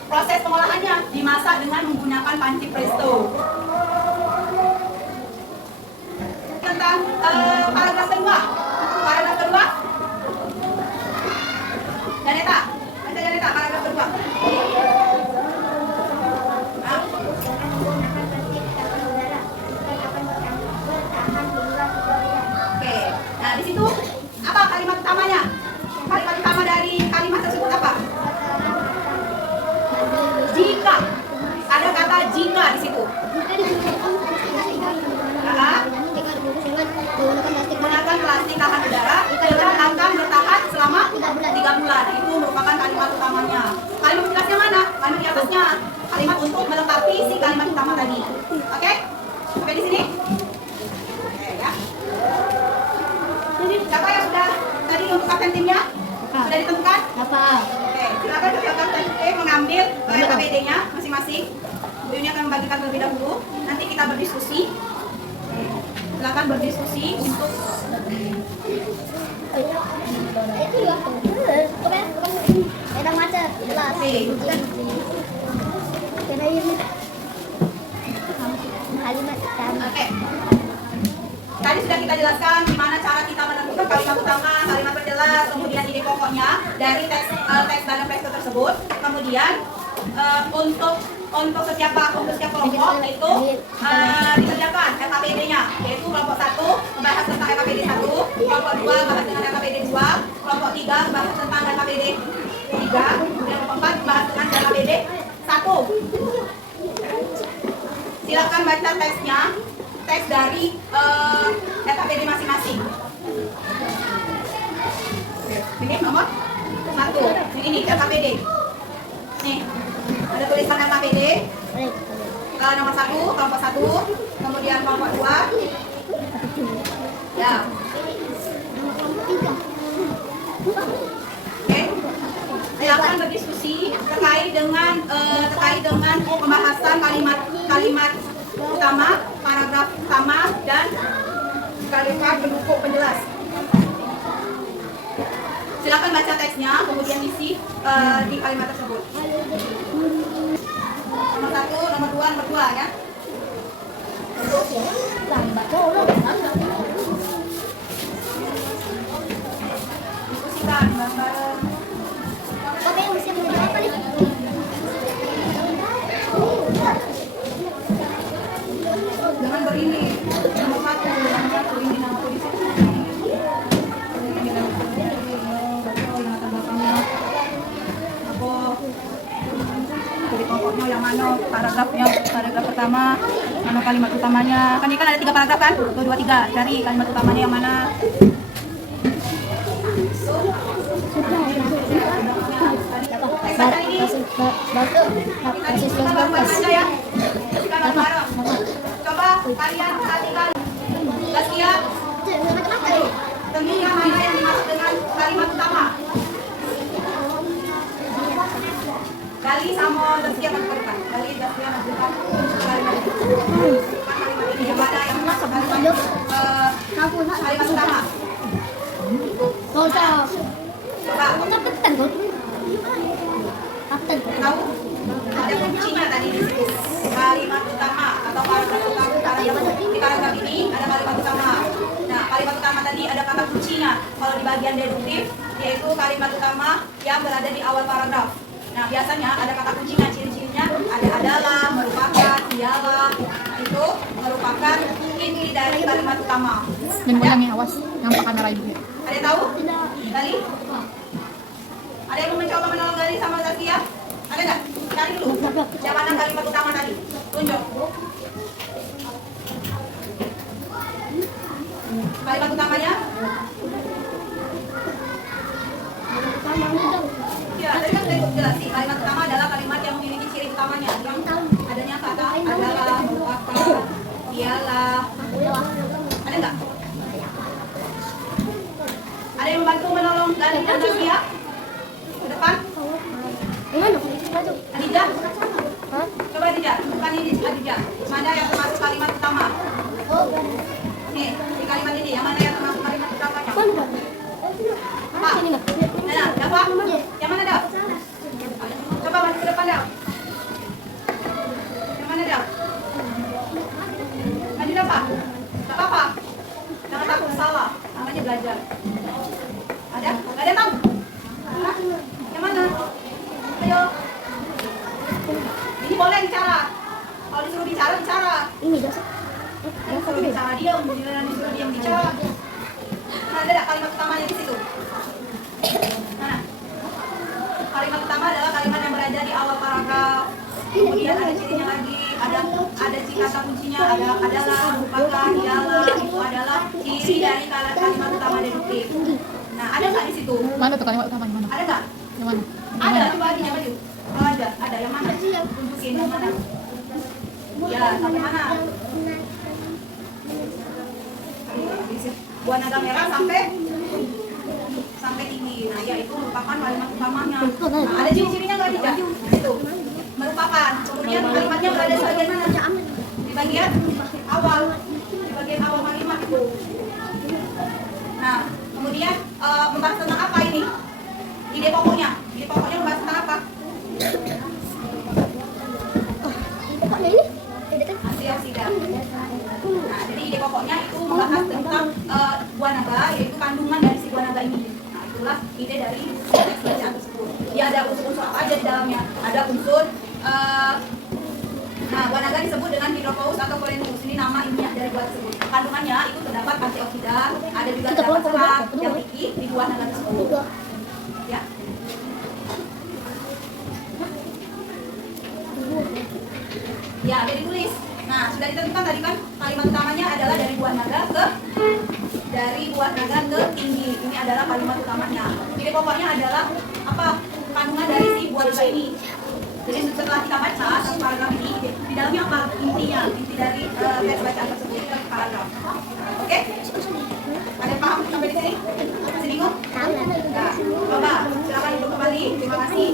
proses pengolahannya dimasak dengan menggunakan panci presto. Tentang paragraf kedua. Janeta, paragraf kedua. Oke, nah di situ apa kalimat utamanya? Kalimat utama dari kalimat tersebut apa? Jika. Ada kata jika di situ. Menggunakan plastik tahan udara yang akan bertahan selama 3 bulan. Itu merupakan kalimat utamanya. Kalimat penjelasnya mana? Kalimat di atasnya. Kalimat untuk melengkapi si kalimat utama tadi. Oke? Sampai di sini? Oke, ya. Siapa yang sudah tadi untuk kapten timnya? Sudah ditentukan? Oke, silakan ketua kapten tim mengambil KPD-nya masing-masing. Bu Yuni akan membagikan terlebih dahulu. Nanti kita berdiskusi. Silakan berdiskusi untuk Itu ya. Ada macet. Jelas. Kalimat utama. Oke. Tadi sudah kita jelaskan gimana cara kita menentukan kalimat utama, kalimat penjelas, kemudian ide pokoknya dari teks bandeng presto tersebut. Kemudian untuk setiap kelompok itu dikerjakan LKPD-nya, yaitu kelompok 1 membahas tentang LKPD 1, kelompok 2 membahas tentang LKPD 2, kelompok 3 membahas tentang LKPD 3, kemudian kelompok 4 membahas tentang LKPD 1. Silakan baca teksnya, teks dari LKPD masing-masing. Ini nomor 1. Ini LKPD. Nih, ada tulisan LKPD. Nomor 1, kelompok 1, kemudian kelompok 2. Ya. Oke. Silakan berdiskusi terkait dengan pembahasan kalimat utama, paragraf utama, dan kalimat pendukung penjelas. Silakan baca teksnya, kemudian isi di kalimat tersebut. Nomor 1, nomor 2, nomor 2 ya. Diskusikan bareng-bareng. Oke, mesti menjawab apa nih? Jangan berini. Nomor 1, ini nama tulisan. Jadi pokoknya yang mana paragraf pertama, mana kalimat utamanya. Kan ini kan ada 3 paragraf kan? 1, 2, 3. Cari kalimat utamanya yang mana. Coba kalian perhatikan. Gaskia, tentunya mana yang dimaksud dengan kalimat utama. Gali sama Zaskia menentukan. Gali Zaskia menentukan kalimat ini. Kalimat ini yang mana yang kalimat utama. Coba tahu ada kuncinya tadi di situ. Kalimat utama atau paragraf utama di paragraf ini ada kalimat utama. Nah, kalimat utama tadi ada kata kuncinya. Kalau di bagian deduktif yaitu kalimat utama yang berada di awal paragraf. Nah, biasanya ada kata kuncinya, ciri-cirinya ada adalah, merupakan, ialah. Itu merupakan inti dari kalimat utama. Dan ulangi, awas, nampak kamera ibu ya. Ada yang tahu? Gali? Ada yang mau mencoba menolong Gali sama Zaskia? Ada nggak? Cari dulu. Yang mana kalimat utama tadi? Tunjuk. Kalimat utamanya? Ya, tadi kan sudah jelas sih. Kalimat utama adalah kalimat yang memiliki ciri utamanya. Yang adanya kata adalah, merupakan, ialah. Ada nggak? Ada yang membantu menolong Gali dan Zaskia? Ke depan? Adija? Coba Adija, bukan ini Adija. Mana yang termasuk kalimat utama? Nih, di kalimat ini, yang mana yang termasuk kalimat utamanya? Apa? Mana? Dapat? Yang mana Dap? Coba maju ke depan Dap. Yang mana Dap? Maju Dap? Gak apa-apa. Jangan takut salah, namanya belajar. Ada? Gak ada yang tahu? Hah? Yang mana? Ayo. Ini boleh bicara. Kalau disuruh bicara, bicara. Yang suruh bicara diam, disuruh diam bicara. Nah, ada kalimat utamanya di situ. Mana? Kalimat utama adalah kalimat yang berada di awal paragraf. Kemudian ada cirinya lagi, ada kata kuncinya, adalah, merupakan, ialah. Itu adalah ciri dari kalimat utama deduktif. Nah, ada nggak di situ? Mana tuh kalimat utamanya? Mana? Ada nggak? Yang mana? Ada, coba Adija maju. Oh, ada yang mana? Tunjukin yang mana? Ya, sampai mana? Buah naga merah sampai tinggi. Nah, ya itu merupakan kalimat utamanya. Nah, ada ciri-cirinya nggak Adija? Itu merupakan. Kemudian kalimatnya berada di bagian mana? Di bagian awal. Di bagian awal kalimat itu. Nah, kemudian membahas tentang apa ini? Ide pokoknya. Ide pokoknya membahas tentang apa? Antioksida. Nah, jadi ide pokoknya itu membahas tentang buah naga, yaitu kandungan dari si buah naga ini. Nah, itulah ide dari teks bacaan tersebut. Dia ada unsur-unsur apa aja di dalamnya? Ada unsur nah, buah naga disebut dengan hydropaus atau colentus. Ini nama ilmiah dari buah tersebut. Kandungannya itu terdapat antioksida, ada juga terdapat serat yang tinggi di buah naga tersebut. Ya. Ya, ada ditulis. Nah, sudah ditentukan tadi kan kalimat utamanya adalah dari buah naga ke tinggi. Ini adalah kalimat utamanya. Jadi pokoknya adalah apa? Kandungan dari si buah naga ini. Jadi setelah kita baca satu paragraf ini, di dalamnya apa? Intinya, inti dari teks bacaan tersebut itu paragraf. Oke? Ada yang paham sampai di sini? Masih bingung? Nah, coba silakan duduk kembali. Terima kasih.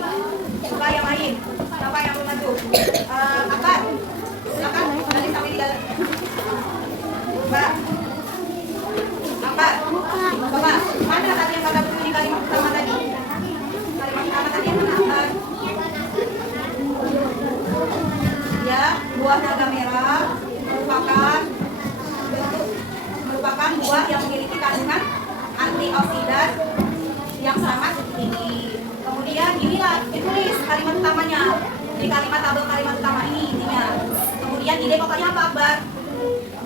Coba yang lain. Siapa yang belum maju? Akbar, silakan balik sampai di dalam. Mbak, Akbar, coba mana tadi yang kata bunyi kalimat utama tadi? Kalimat utama tadi yang mana? Akbar? Ya, buah naga merah merupakan buah yang memiliki kandungan antioksidan yang sangat tinggi. Kemudian inilah ditulis kalimat utamanya di kalimat tabel kalimat utama ini intinya. Kemudian ide pokoknya apa Akbar?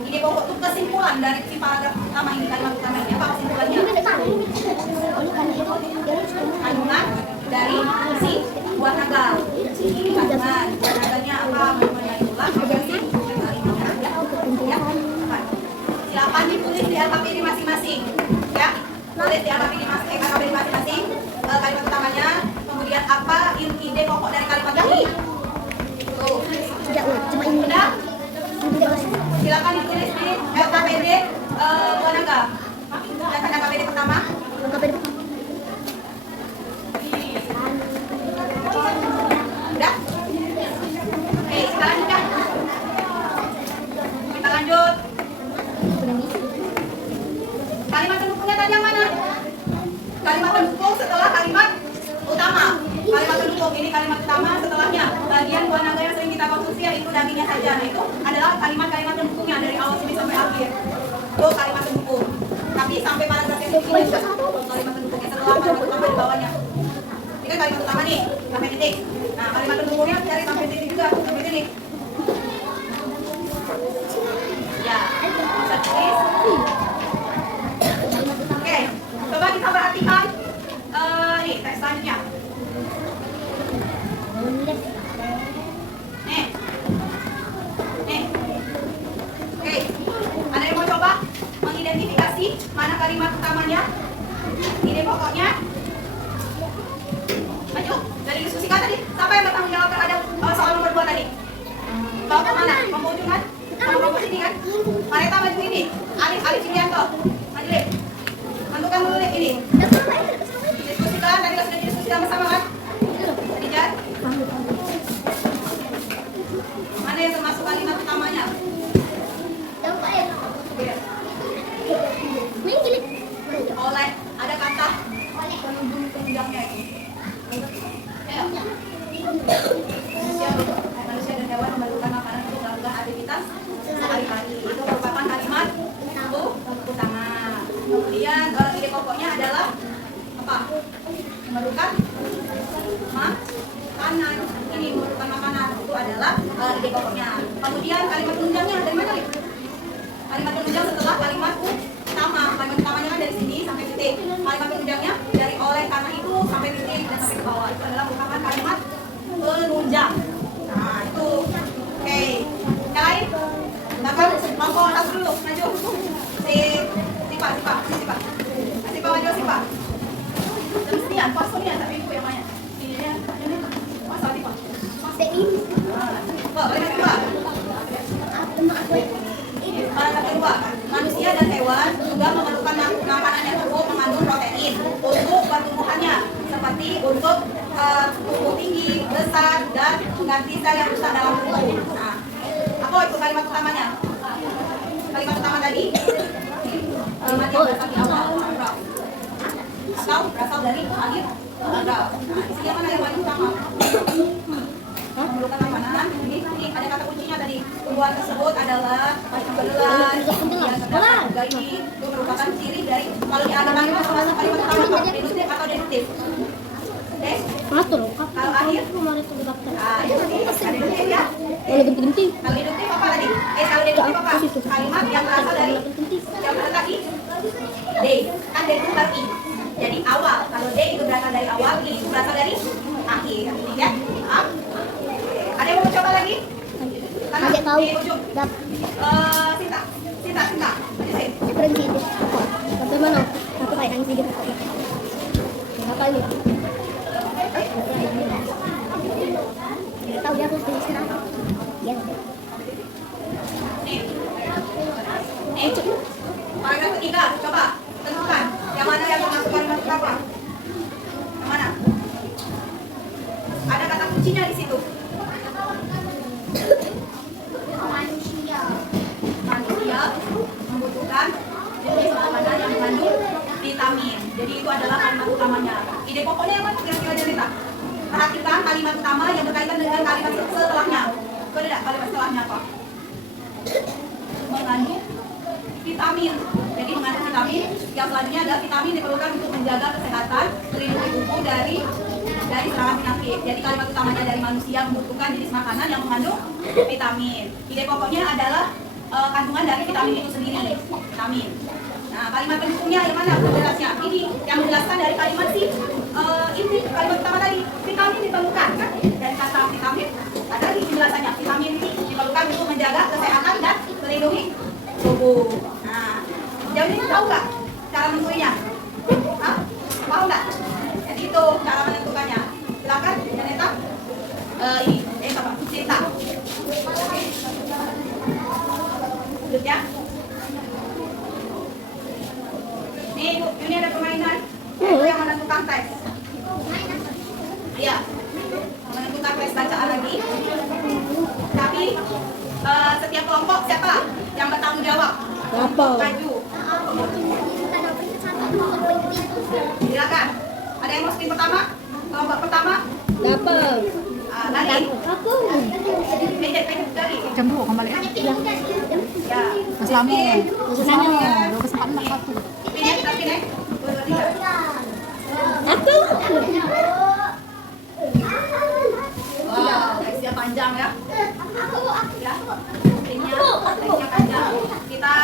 Ide pokok itu kesimpulan dari si paragraf utama ini, kalimat utama ini apa kesimpulannya? Kandungan dari si buah naga. Ini kandungan buah naganya apa namanya itulah si kalimatnya. Ya, silakan ditulis di LKPD masing-masing. Ya, tulis di LKPD masing-masing kalimat utamanya. Kemudian apa ide pokok dari kalimat ini? Tuh. Sudah? Silakan ditulis di LKPD buah naga. Silakan LKPD pertama. Udah? pendukungnya tadi yang mana? Kalimat pendukung setelah kalimat utama. Kalimat pendukung ini kalimat utama, setelahnya bagian buah naga yang sering kita konsumsi yaitu dagingnya saja. Nah itu adalah kalimat-kalimat pendukungnya dari awal sini sampai akhir. Itu kalimat pendukung. Tapi sampai paragraf yang ini juga kalimat pendukungnya setelah kalimat utama di bawahnya. Ini kan kalimat utama nih, sampai titik. Nah kalimat pendukungnya cari sampai titik juga, sampai titik. Ya, bisa tulis. Oke, coba kita perhatikan nih teks selanjutnya. Nih. Oke, ada yang mau coba mengidentifikasi mana kalimat utamanya? Ini pokoknya. Maju, dari diskusikan tadi. Siapa yang bertanggung jawab terhadap soal nomor 2 tadi? Bawa ke mana? Mau ke ujung kan? Mau ke sini kan? Mareta maju ini. Alif Julianto. Maju deh. Tentukan dulu deh ini. Diskusikan, tadi sudah didiskusikan bersama kan? Dijar. Mana yang termasuk kalimat utamanya? Oleh, ada kata penunjang-penunjangnya itu. Manusia dan hewan memerlukan makanan untuk melakukan aktivitas sehari-hari. Itu merupakan kalimat utama. Kemudian ide pokoknya adalah apa? Memerlukan makanan. Ini memerlukan makanan. Itu adalah ide pokoknya. Kemudian kalimat penunjangnya dari mana? Kalimat penunjang setelah kalimat utama. Kalimat utamanya kan dari sini sampai titik. Kalimat penunjangnya dari oleh karena itu sampai titik dan sampai ke bawah. Itu adalah merupakan kalimat penunjang. Nah itu. Oke. Yang lain? Dapat mampu atas dulu. Maju. Sipa maju Sipa. Semestian, kosongnya tapi ibu yang mana? Ini masa Sipa. Kalimat kedua. Kalimat kedua, manusia dan hewan juga memerlukan makanan yang cukup mengandung protein untuk pertumbuhannya, seperti untuk tumbuh tinggi, besar, dan mengganti sel yang rusak dalam tubuh. Nah, apa itu kalimat utamanya? Kalimat utama tadi, kalimat yang berasal di awal, paragraf, atau berasal dari akhir paragraf. Nah, di sini mana yang paling utama? Memerlukan makanan. Ini ada kata kuncinya tadi. Tumbuhan tersebut adalah kebetulan yang terdapat juga ini itu merupakan ciri dari kalau di akhir kalimat termasuk kalimat utama deduktif atau deduktif. Oke? Kalau akhir, ada deduktif ya. Kalau deduktif apa tadi? Kalau deduktif apa? Kalimat yang berasal dari yang berasal di D. Kan D itu berarti. Jadi awal. Kalau D itu berasal dari awal, I itu berasal dari akhir. Ya? Ada yang mau coba lagi? Adik tahu. Sinta. Berhenti deh. Sampai mana? Satu kayak yang video pokoknya. Apa ini? Tahu dia harus istirahat. Ya. Nih. Paragraf ketiga, coba tentukan yang mana yang termasuk kalimat utama. Yang mana? Ada kata kuncinya di situ. Manusia membutuhkan jenis makanan yang mengandung vitamin. Jadi itu adalah kalimat utamanya. Ide pokoknya yang mana kira-kira cerita? Perhatikan kalimat utama yang berkaitan dengan kalimat setelahnya. Kau tidak kalimat setelahnya apa? Mengandung vitamin. Jadi mengandung vitamin. Yang selanjutnya adalah vitamin diperlukan untuk menjaga kesehatan, melindungi tubuh dari serangan penyakit. Jadi kalimat utamanya dari manusia membutuhkan jenis makanan yang mengandung vitamin. Ide pokoknya adalah kandungan dari vitamin itu sendiri. Vitamin. Nah, kalimat pendukungnya yang mana penjelasnya? Ini yang menjelaskan dari kalimat ini kalimat utama tadi. Vitamin diperlukan kan? Dari kata vitamin ada di penjelasannya. Vitamin ini diperlukan untuk menjaga kesehatan dan melindungi tubuh. Nah, jadi tahu nggak cara menentuinya? Hah? Tahu nggak? Jadi itu cara menentukannya. Silakan, Janeta. Ini apa? Sinta. Lanjut ya. Nih, ini ada permainan. Itu yang menentukan teks. Iya. Menentukan teks bacaan lagi. Tapi setiap kelompok siapa yang bertanggung jawab? Kelompok maju. Aku. Pendek sekali. Jam 2 kembali. Ya. Mas Lamo. 12.41. Pindah, kita pindah. 2, 2, 3. Aku. Wow, teksnya panjang ya. Ya. Teksnya panjang. Kita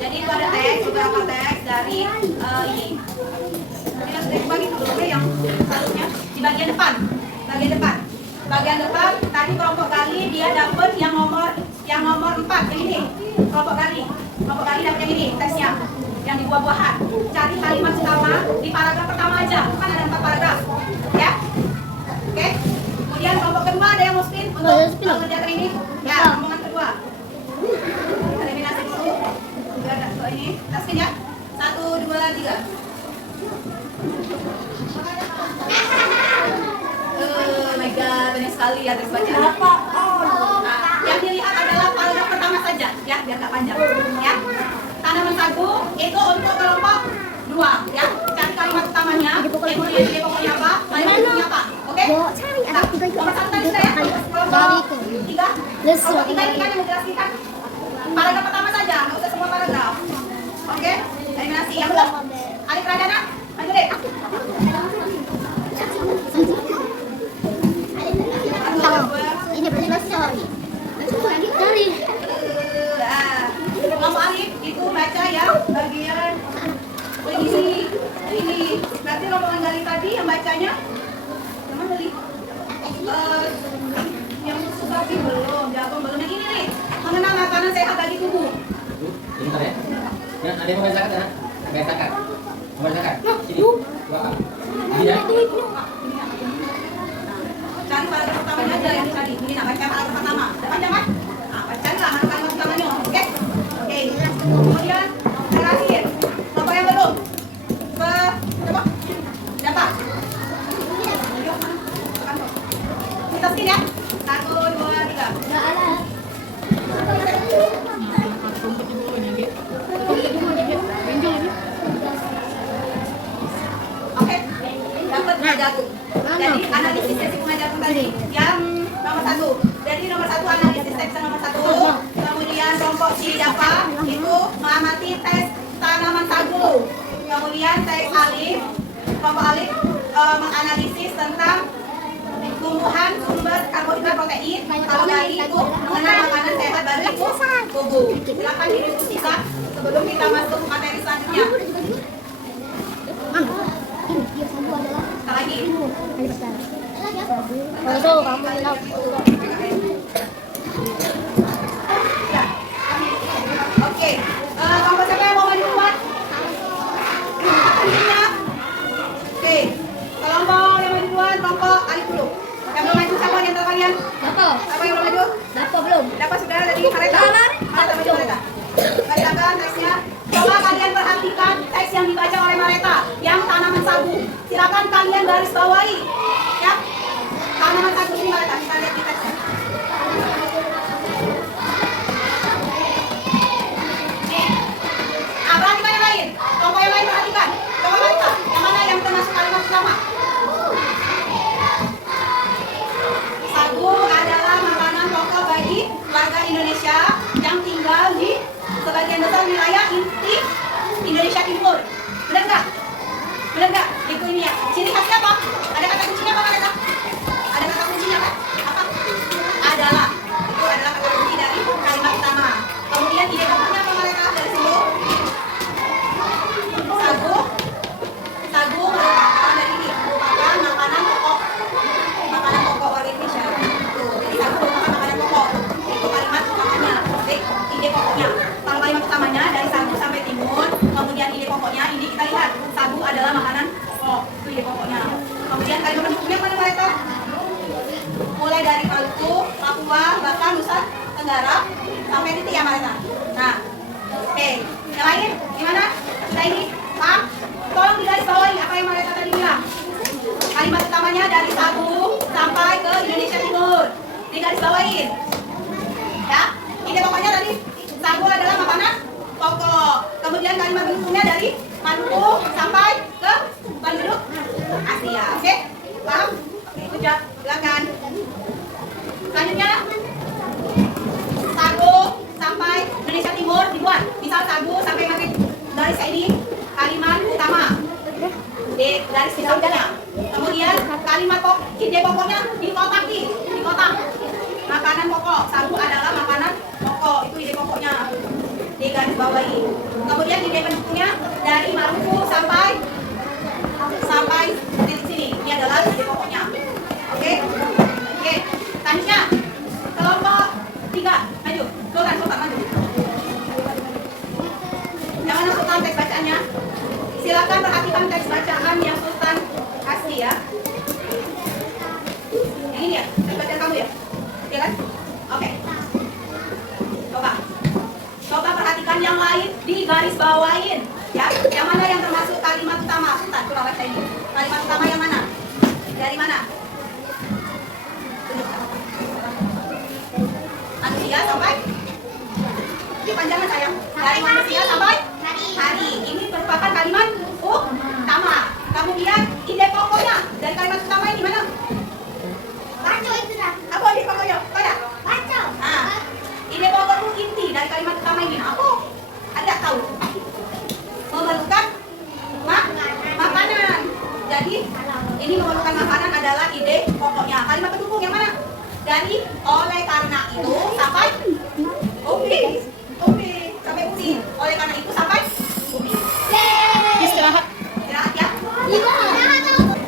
jadi itu ada teks, beberapa teks dari ini. Kita sudah bagi dulu yang satunya di bagian depan. Bagian depan tadi kelompok kali dia dapat yang nomor 4 yang ini. Kelompok kali dapat yang ini teksnya. Yang di buah-buahan. Cari kalimat utama di paragraf pertama aja. Kan ada 4 paragraf. Ya. Oke. Kemudian kelompok kedua ada yang mau spin untuk mengerjakan ini. Ya, rombongan kedua. Eliminasi dulu. Juga ada ini. Kita spin ya. 1, 2, 3. Oh my god, banyak sekali ya teks bacaan. Nah, yang dilihat adalah paragraf pertama saja, ya, biar nggak panjang. Ya. Tanaman sagu itu untuk kelompok 2, ya. Cari kalimat utamanya. Kemudian dia pokoknya apa? Kalimat intinya apa? Oke? Cari Nah, nomor 1 tadi sudah ya. Kelompok 3. Kelompok 3 ini kan yang menjelaskan paragraf pertama saja, nggak usah semua paragraf. Oke? Eliminasi yang belum. Adik Radana, maju deh. Ini belum selesai. Cari. Mas Alif itu baca ya bagian ini. Berarti rombongan Gali tadi yang bacanya yang mana Gali? Yang suka belum, jagung belum. Yang ini nih, mengenal makanan sehat bagi tubuh. Bentar ya. Nah, ada yang mau zakat ya? Bayar zakat. Mau zakat? Sini. Dua. Ini ya. Cari paragraf pertamanya aja yang dicari. Ini nak baca paragraf pertama. Depan jangan. Nah, bacalah kalimat utamanya. Oke? Oke. Kemudian terakhir. Nomor yang belum. Coba. Siapa? Kita spin ya. 1, 2, 3. Rumput ibu ini, Git. Rumput ibu ini, Git. Benjol ini. Oke. Dapat bunga jagung. Jadi analisis dari bunga jagung tadi yang nomor 1. Jadi nomor 1 analisis teks yang nomor 1. Kemudian kelompok C apa? Itu mengamati teks tanaman sagu. Kemudian teks alif, kelompok alif menganalisis tentang tumbuhan sumber karbohidrat protein. Kalau tadi itu mengenal makanan sehat bagi tubuh. Silakan didiskusikan sebelum kita masuk materi selanjutnya. Sekali lagi. Itu kamu bilang. Ya. Oke. Kelompok siapa yang mau maju duluan? Oke. Kelompok yang maju duluan, kelompok alif dulu. Yang belum maju siapa di antara kalian? Siapa yang belum maju? Belum. Dapat sudah dari Mareta. Mareta maju Mareta. Bacakan teksnya. Coba kalian perhatikan teks yang dibaca oleh Mareta yang tanaman sagu. Silakan kalian garis bawahi. Ya. Tanaman sagu ini Mareta, kita lihat di teksnya. Nih. Apa kita yang lain? Kelompok yang lain perhatikan. Coba Mareta, yang mana yang termasuk kalimat pertama? Sagu adalah makanan pokok bagi warga Indonesia yang tinggal di sebagian besar wilayah inti Indonesia Timur. Benar nggak? Benar nggak? Itu ini ya. Ciri khasnya apa? Ada kata kuncinya apa Mareta? Ada kata kuncinya kan? Apa? Adalah. Itu adalah kata kunci dari kalimat pertama. Kemudian ide pokoknya apa Mareta dari situ? Sagu merupakan dari ini. Merupakan makanan pokok. Makanan pokok warga Indonesia. Tuh. Jadi sagu merupakan makanan pokok. Itu kalimat utamanya. Jadi ide pokoknya. Kalau kalimat utamanya dari sagu sampai timun, kemudian ide pokoknya ini kita lihat sagu adalah makanan pokok. Itu ide pokoknya. Kemudian kalimat pendukungnya mana mereka? Mulai dari Maluku, Papua, bahkan Nusa Tenggara sampai titik ya mereka. Nah, oke. Yang lain gimana? Sudah ini? Paham? Tolong digaris bawahi apa yang mereka tadi bilang. Kalimat utamanya dari sagu sampai ke Indonesia Timur. Digaris bawahin. Ya, ini pokoknya tadi sagu adalah makanan pokok. Kemudian kalimat pendukungnya dari Maluku sampai ke penduduk asli. ide pokoknya di kotak nih, di kotak. Makanan pokok, sagu adalah makanan pokok, itu ide pokoknya. Di garis bawahi. Kemudian ide pendukungnya dari Marufu sampai titik sini. Ini adalah ide pokoknya. Oke? Oke. Selanjutnya kelompok 3, maju. Sultan maju. Yang mana Sultan teks bacaannya? Silakan perhatikan teks bacaan yang Sultan kasih ya. Yang ini ya, teks bacaan kamu ya? Iya kan? Oke. Coba perhatikan yang lain di garis bawain ya. Yang mana yang termasuk kalimat utama? Sultan, kurang baca ini. Kalimat utama yang mana? Dari mana? Manusia sampai dipanjangkan sayang. Dari manusia sampai hari. Ini merupakan kalimat utama. Kemudian ide pokoknya dari kalimat utama ini mana? Baca itu dah. Apa ide pokoknya? Pada? Baca. Ide pokok itu inti dari kalimat utama ini. Apa? Ada tahu? Memerlukan makanan. Jadi ini memerlukan makanan adalah ide pokoknya. Kalimat pendukung yang mana? Dari oleh karena itu sampai ubi sampai ubi. Oleh karena itu sampai ubi. Istirahat. Istirahat ya.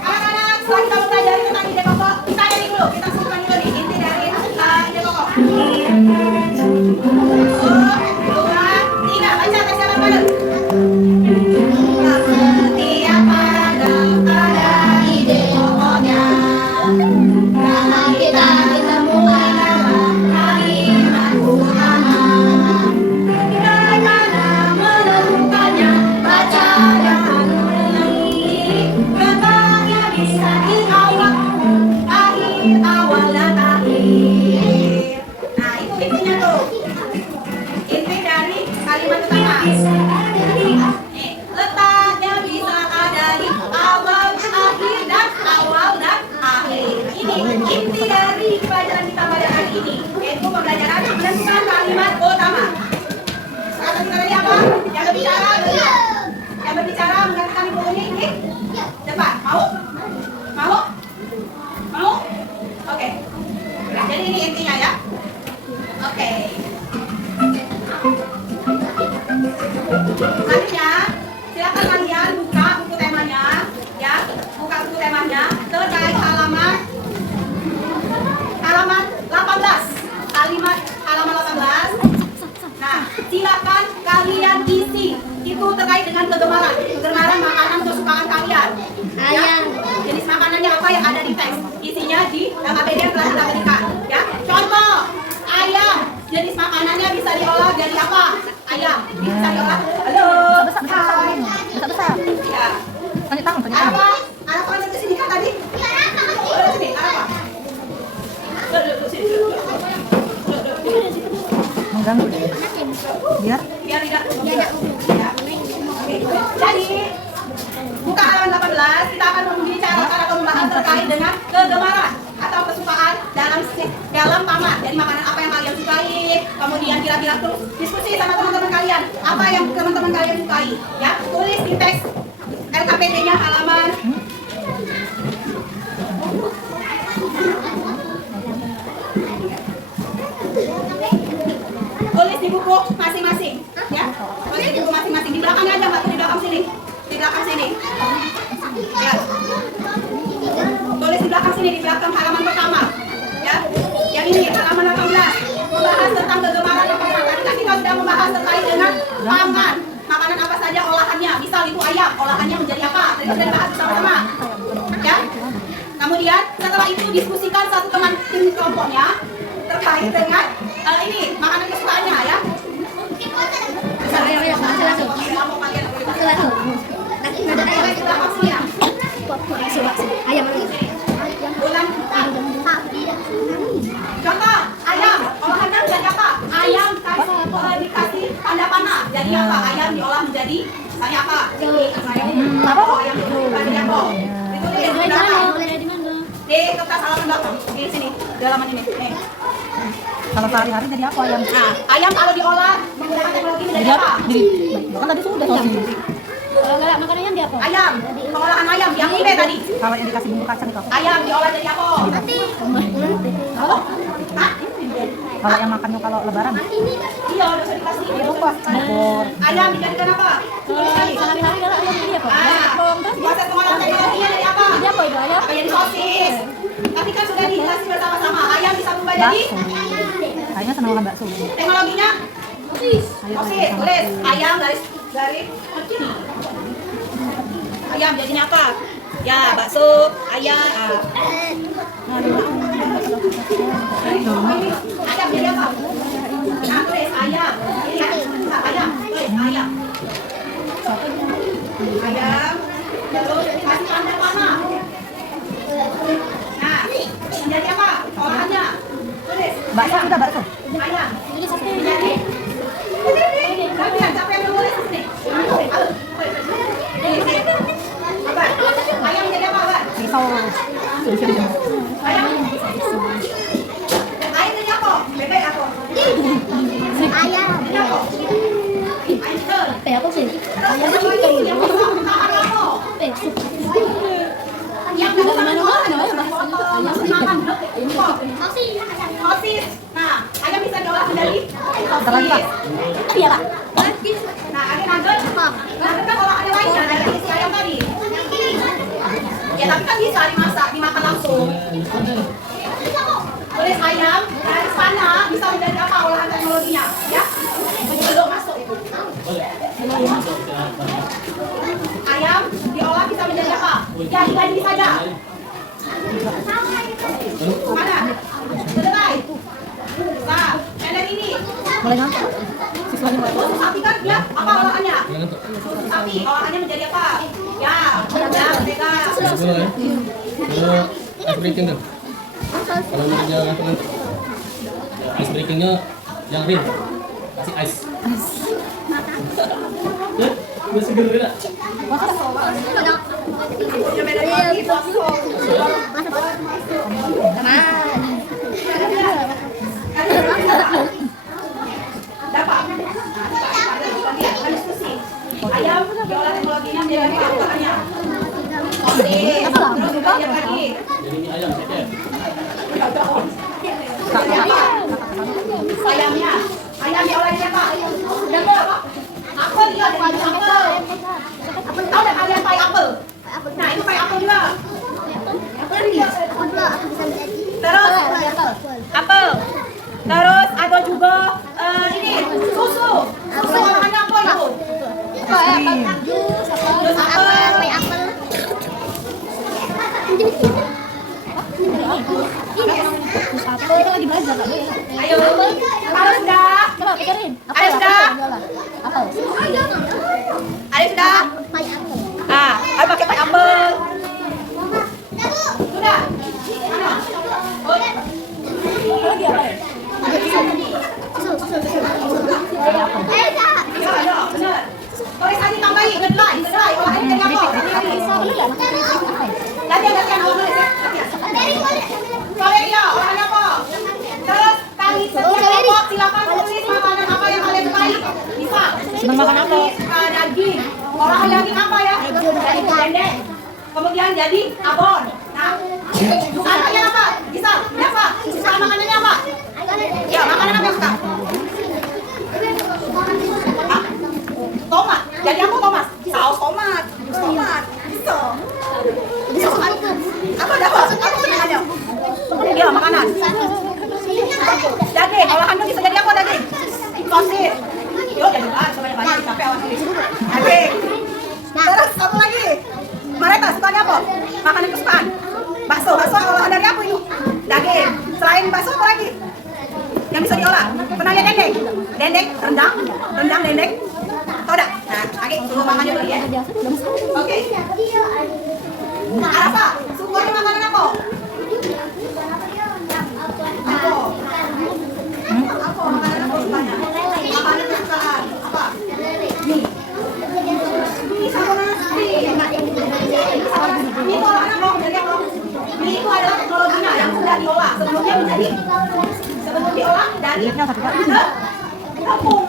Anak-anak, setelah kita mempelajari tentang ide pokok, kita dari dulu, kita sebutkan dulu nih inti dari ide pokok. 1, 2, 3, baca teksnya bareng-bareng. Setiap paragraf ada ide pokoknya. Karena kita ditemukan dalam kalimat utama. Bagaimana menemukannya? Baca dan ulangi. Kentangnya bisa di awal, awal dan akhir. Nah itu intinya tuh. Inti dari kalimat utama. Letaknya bisa ada di awal, akhir dan awal dan akhir. Ini inti dari pelajaran kita pada hari ini, yaitu pembelajaran menentukan kalimat utama. Kata kita tadi apa? Yang berbicara mengatakan ibunya ini depan. Mau? Oke. Jadi ini intinya ya. Oke. Selanjutnya, silakan kalian buka buku temanya, ya. Buka buku temanya terkait halaman 18. Halaman 18. Nah, silakan kalian isi. Itu terkait dengan kegemaran makanan kesukaan kalian. Ya. Jenis makanannya apa yang ada di teks. Isinya di APD yang telah kita berikan. Ya. Contoh, ayam. Jenis makanannya bisa diolah dari apa? Ayam. Bisa diolah. Halo. Hai. Ya. Apa? Anak kamu ke sini kan tadi? Oh, sini. Apa? Mengganggu deh. Biar tidak. Ya. Oke. Jadi buka halaman 18, kita akan membicarakan atau membahas terkait dengan kegemaran atau kesukaan dalam paman. Jadi makanan apa yang kalian sukai, kemudian kira-kira terus diskusi sama teman-teman kalian. Apa yang teman-teman kalian sukai, ya. Tulis di teks LKPD-nya halaman. Tulis di buku masing-masing, ya. Tulis di buku masing-masing. Di belakangnya aja, Mbak, di belakang sini. Di belakang sini. Ya. Tulis di belakang sini, di belakang halaman pertama. Ya. Yang ini halaman 18. Membahas tentang kegemaran makanan. Tadi kan kita sudah membahas terkait dengan pangan. Makanan apa saja olahannya. Misal itu ayam, olahannya menjadi apa? Tadi sudah dibahas bersama-sama. Ya. Kemudian setelah itu diskusikan satu teman tim kelompoknya terkait dengan ini makanan kesukaannya, ya. Contoh, ayam, olahannya menjadi apa? Ayam dikasih tanda panah. Jadi apa? Ayam diolah menjadi misalnya apa? Ayam menjadi apa? Di kertas halaman belakang, di sini, di halaman ini. Nih. kalau sehari-hari jadi apa ayam? Nah, ayam kalau diolah menggunakan teknologi menjadi apa? Kan tadi sudah Kalau nggak makanannya dia apa? Ayam. Pengolahan ayam yang ini tadi. Kalau yang dikasih bumbu kacang itu. Ayam diolah jadi apa? Hah? Kalau yang makannya kalau lebaran. Iya, udah usah dikasih. Bubur. Ayam dijadikan apa? Sehari-hari kalau ayam ini apa? Proses pengolahan dagingnya dari apa? Ini apa itu ayam? Apa jadi sosis? Tapi kan sudah dijelasin bersama-sama. Ayam bisa berubah jadi Kayaknya senang makan bakso. teknologinya sosis. Tulis ayam garis kecil. Ayam jadinya apa? Ya, bakso, ayam. Ayam jadi apa? Nah, tulis ayam. Ayam, tulis ayam. Ayam. Terus kasih tanda panah. Nah, menjadi apa? Olahannya. Tulis. Bakso udah bakso. Ayam. Menjadi. Kalian siapa yang nulis di sini? Apa? Ayam menjadi apa, Bang? Pisau. Ayam. Ayam jadi apa? Bebek apa? Ayam. Jadi apa? Ayam chicken. Teh apa sih? Ayam chicken. Yang bisa makan apa? Teh sup. Yang bisa makan apa? Sosis. Nah, ayam bisa diolah menjadi sosis. Iya Pak. Nah, ada nugget. Nugget kan olahannya lain kan dari isi ayam tadi. Ya, tapi kan bisa dimasak, dimakan langsung. Tulis ayam dari sana bisa menjadi apa olahan teknologinya, ya? Belum masuk itu. Ayam diolah bisa menjadi apa? Ya, diganti saja. Mana? Selesai. Nah, yang dari ini. Mulai ngantuk. Siswanya mulai. Susu sapi kan ya? Apa olahannya? Susu sapi. Olahannya menjadi apa? Ya, mentega. Dulu ya. Ice breaking tuh. Kalau mau dia ngantuk-ngantuk. Ice breakingnya yang real. Kasih ice. Masih seger ya? Punya beda lagi, bakso. Dapat. Ada diskusi. Ayam diolah teknologinya menjadi apa olahannya? Sosis. Terus kita lihat lagi. Jadi ini ayam saja. Ayamnya. Ayam diolah jadi apa? Apa? Apel dia jadi apel. Tahu dan ada pie apel. Nah, itu pie apel juga. Terus apel. Terus ada juga ini susu. Susu olahannya apa itu? Jus apel. Apa itu lagi belajar Kak? Ayo. Kalau sudah. Coba pikirin. Ayo sudah. Apa? Ayo sudah. Ah, ayo pakai pie apel. Sudah. Mana? Oh. Lagi apa ya? Bisa ada, benar. Tulis tadi tambahin, kedelai. Olahannya jadi apa? Latihan nulis ya. Valeria, olahannya apa? Terus kali setiap kelompok silakan tulis makanan apa yang kalian sukai. Bisa. Senang makan apa? Daging. Olahan daging apa ya? Daging dendeng. Kemudian jadi abon. Nah, makanannya apa? Bisa. Apa? Suka makanannya apa? Ya, makanan apa yang suka? Hah? Tomat. Jadi apa tomat? Saus tomat. Jus tomat. Bisa. Bisa apa dah? Apa makanannya? Ya, makanan. Daging. Olahannya bisa jadi apa daging? Sosis. Yo, jadi banyak capek awas tulis. Daging. Terus satu lagi. Mareta sukanya apa? Makanan kesukaan. Bakso. Bakso olahan dari apa itu? Daging. Selain bakso apa lagi? Yang bisa diolah. Pernah lihat dendeng? Dendeng, rendang dendeng. Tahu tak? Nah, Aki suruh makannya dulu ya. Oke. Arafa, sukanya makanan apa? Apa? Apa makanan apa sukanya? Makanan kesukaan. Apa? Mie. Mie sama nasi. Mie itu olahan apa? Dari apa? Mie itu adalah teknologinya yang sudah diolah. Sebelumnya menjadi sebelum diolah dari tepung.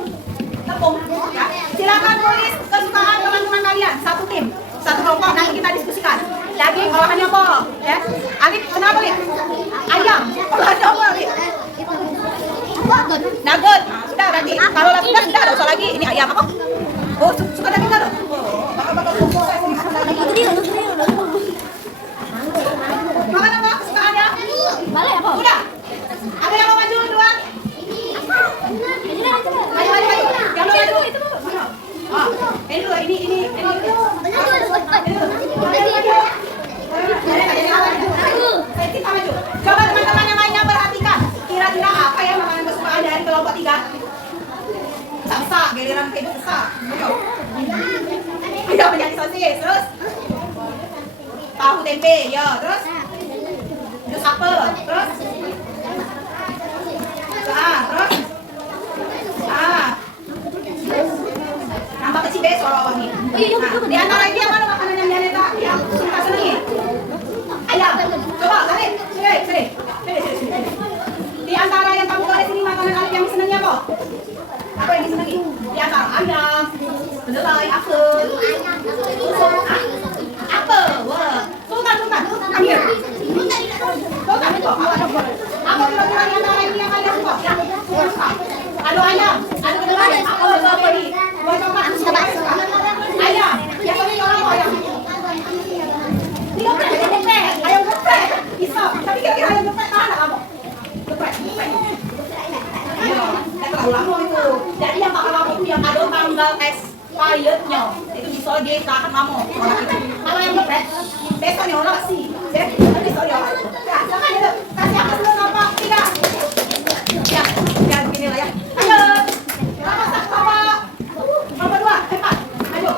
Ya. Silakan tulis kesukaan teman-teman kalian. kalian satu tim, satu kelompok, nanti kita diskusikan. Daging olahannya apa? Ya. Alif, kenapa Lip? Ayam. Olahannya apa Lip? Nugget. Nah, sudah berarti. Kalau sudah, tidak usah lagi. Ini ayam apa? Oh, suka daging kan? Bakal kumpul saya sini makan daging. Makan apa? Kesukaannya? Balai apa? Udah. Ada yang mau maju duluan? Maju. Yang mau maju itu. Ah, ini dulu, ini. Coba teman-teman yang lainnya perhatikan. Kira-kira apa ya makanan kesukaan dari kelompok 3? Saksa, giliran kayak saksa. Ayo menjadi sosis, terus tahu tempe, ya, terus apel, terus nambah kecil besok wangi. Nah, di antara ini yang mana makanan yang Janeta yang suka senangi? Ayam. Coba, Alif, sini. Di antara yang kamu tulis ini makanan Alif yang disenangi apa? Apa yang disenangi? Di antara ayam, kedelai, apel, apel. Wah, Sultan, Amir. Sultan itu apa kira-kira di antara ini yang kalian suka? Yang suka? Ada ayam, ada kedelai, apel, strawberry. Buat coklat, ayam. Yang kami orang mau ayam. Ayam geprek. Bisa. Tapi kira-kira ayam geprek tahan tak kamu? Geprek. Iya, terlalu lama itu. Jadi yang bakal lama itu yang ada tanggal expirednya. Itu bisa dia tahan lama. Kalau yang geprek, besoknya orang kasih. Jadi bisa dia orang. Ya, jangan ya. Kasih apa dulu apa? Tidak. Ya, jangan begini lah ya. Ayo. Apa sak apa? Nomor 2, cepat. Ayo.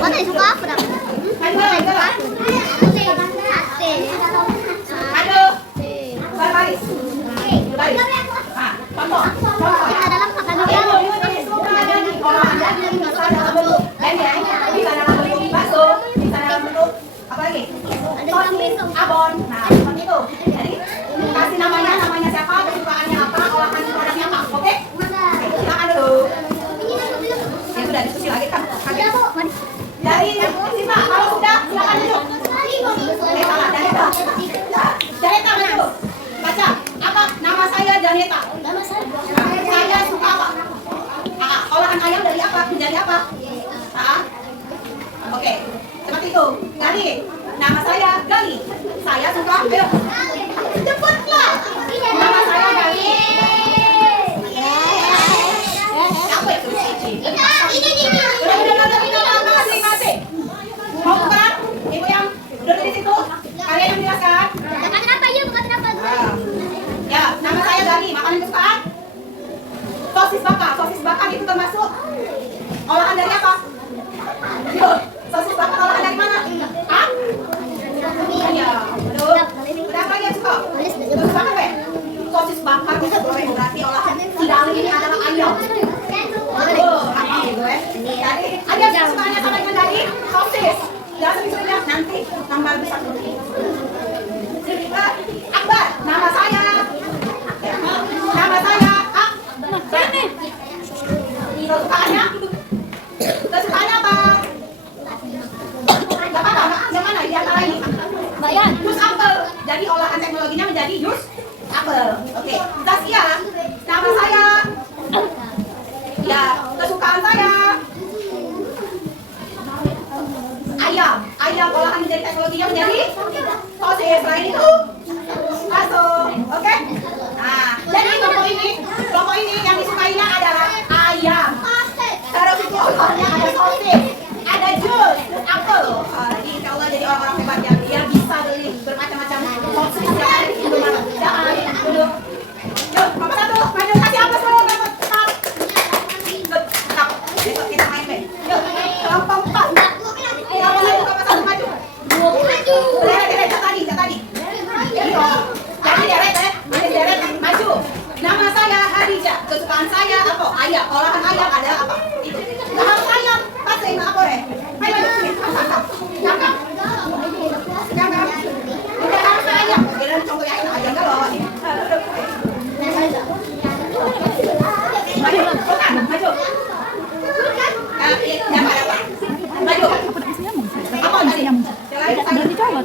Mana yang suka apa? Kita dalam makanan abon. Nah, seperti itu. Jadi kasih namanya siapa, kesukaannya apa, olahan produknya apa. Oke? Silakan dulu. Ya sudah diskusi lagi kan. Dari Sita, kalau sudah silakan duduk. Janeta maju. Baca. Apa nama saya Janeta? Saya suka apa? Olahan ayam dari apa? Menjadi apa? Oke. Seperti itu. Gali. Nama saya Gali. Saya suka. Ayo. Cepatlah. Nama saya Gali. Apa itu? Masing-masing. Mau bukan? Ibu yang duduk di situ. Kalian yang menjelaskan. Ya, nama saya Gali. Makanan kesukaan? Sosis bakar. Sosis bakar itu termasuk olahan dari apa? Yuk, sosis bakar olahan dari mana? Hah? Ya, betul. Udah apa yang suka? Sosis bakar, Be? Sosis bakar itu berarti olahan si Gali ini adalah ayam. Oh, apa gitu ya? Jadi, ada kesukaannya sama dengan Gali? Sosis. Jangan sering-seringnya nanti tambah besar dulu. Akbar, nama saya. Kesukaannya apa? Gak apa-apa, yang mana di antara ini? Jus apel. Jadi olahan teknologinya menjadi jus apel. Oke. Zaskia, nama saya. Ya, kesukaan saya. Ayam olahan menjadi teknologinya menjadi sosis. Selain itu bakso. Oke? Nah, jadi kelompok ini yang disukainya adalah ayam. Terus itu olahannya ada sosis, ada jus, apel. Jadi insya Allah jadi orang-orang hebat yang dia bisa beli bermacam-macam sosis yang ada di Indomaret. Jangan duduk. Yuk, nomor 1, maju kasih apa dulu? Besok kita main main. Yuk, kelompok 4. Nomor 1 maju. Deret tadi. Jadi deret maju. Nama saya Hadijah. Kesukaan saya apa? Ayam. Olahan ayam ada apa? Itu. Kalau ayam pasti apa ya? Ayo sini. Tangkap.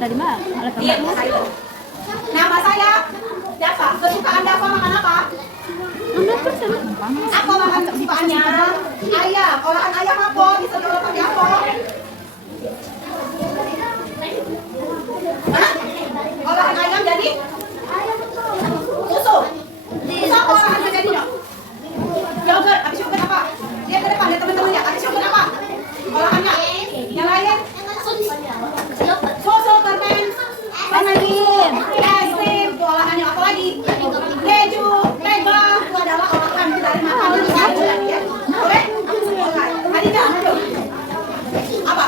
tadi mah alat Diam, sayur. Nama saya Dava. Kesukaan Dava makan apa? Apa makan kesukaannya? Ayam. Olahan ayam apa? Bisa diolah pakai apa? Hah? Olahan ayam jadi? Susu. Susu apa olahannya jadi dong? Yogurt. Habis yogurt apa? Lihat ke depan, lihat teman-temannya. Habis yogurt apa? Olahannya? Yang lain? Susu, permen, krim, es krim, itu olahannya apa lagi? Keju, mega, itu adalah olahan dari makanan ya. Boleh? Oke. Adinda, aduh. Apa?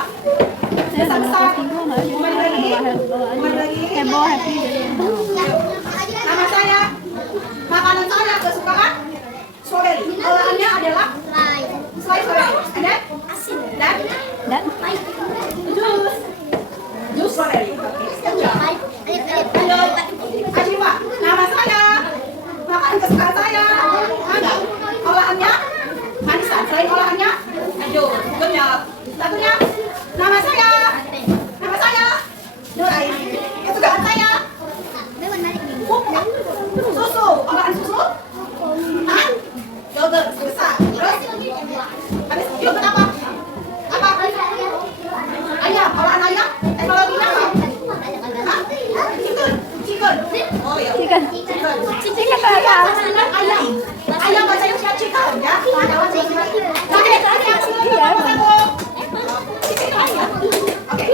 Besar-besar. Kembali lagi. heboh happy jadi Nama saya, makanan saya kesukaan strawberry. Olahannya adalah slice strawberry. Dan jus strawberry. Halo, Ashifa. Nama saya, makanan kesukaan saya. Ada olahannya manisan. Selain olahannya, aduh, banyak. Satunya, nama saya, Nur Aini. Kesukaan saya, susu. Olahan susu? Hah? Yogurt besar. Terus? Habis yogurt apa? Apa? Ayam. Olahan ayam? Teknologinya apa? Hah? Chicken. Oh iya. Chicken ayam. Ayam bacanya chicken ya. Oke.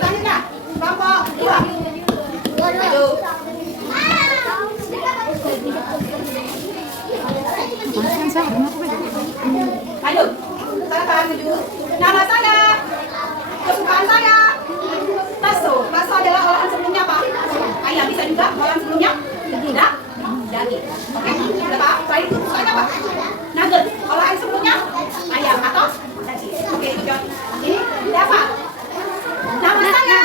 Selanjutnya, kelompok 2. Aduh. Aduh, saya akan tuju. Nama saya, kesukaan saya, bakso. Bakso adalah olahan sebelumnya apa? Ayam. Bisa juga olahan sebelumnya? Tidak. Daging. Oke, sudah Pak. Selain itu kesukaannya apa? Nugget. Olahan sebelumnya? Ayam atau daging. Oke, itu jawab. Ini Dava. Nama saya,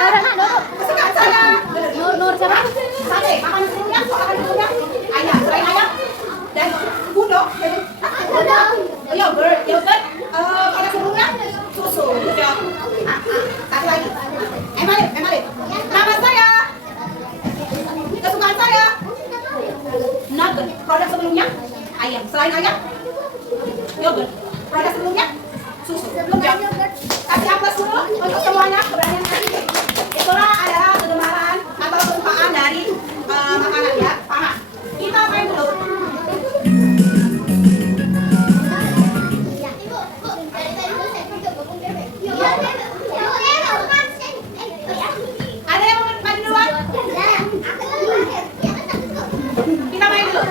kesukaan saya. Nur siapa? Sate. Makanan sebelumnya, olahan sebelumnya? Ayam. Selain ayam? Dan budok. Yogurt. Olahan sebelumnya? Susu. Jawab. Satu lagi. Emalip. Nama saya, kesukaan saya, nugget. Produk sebelumnya ayam. Selain ayam, yogurt. Produk sebelumnya susu. Belum jawab. Kasih aplaus dulu untuk semuanya keberanian kasih. Itulah adalah kegemaran atau kesukaan dari makanan ya. Pangan. Kita main dulu. Ada yang mau maju duluan? Kita main dulu.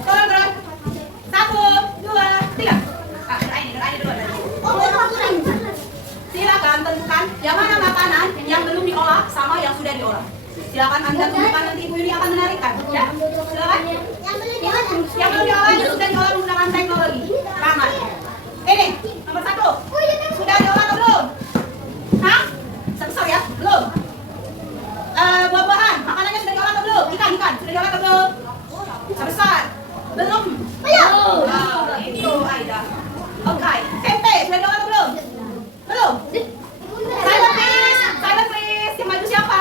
Turun. 1, 2, 3. Ini dulu. Silakan tentukan yang mana makanan yang belum diolah sama yang sudah diolah. Silakan Anda tentukan, nanti Ibu Yuni akan menarikkan. Ya, silakan. Yang belum diolah itu sudah diolah menggunakan teknologi tangan. Ini nomor 1. Sudah diolah atau belum? Hah? Sebesar ya? Belum. Buah-buahan, makanannya sudah diolah atau belum? Ikan, sudah diolah atau belum? Sebesar? Belum. Itu Aida. Oke, tempe sudah diolah atau belum? Belum. Silent please. Yang maju siapa?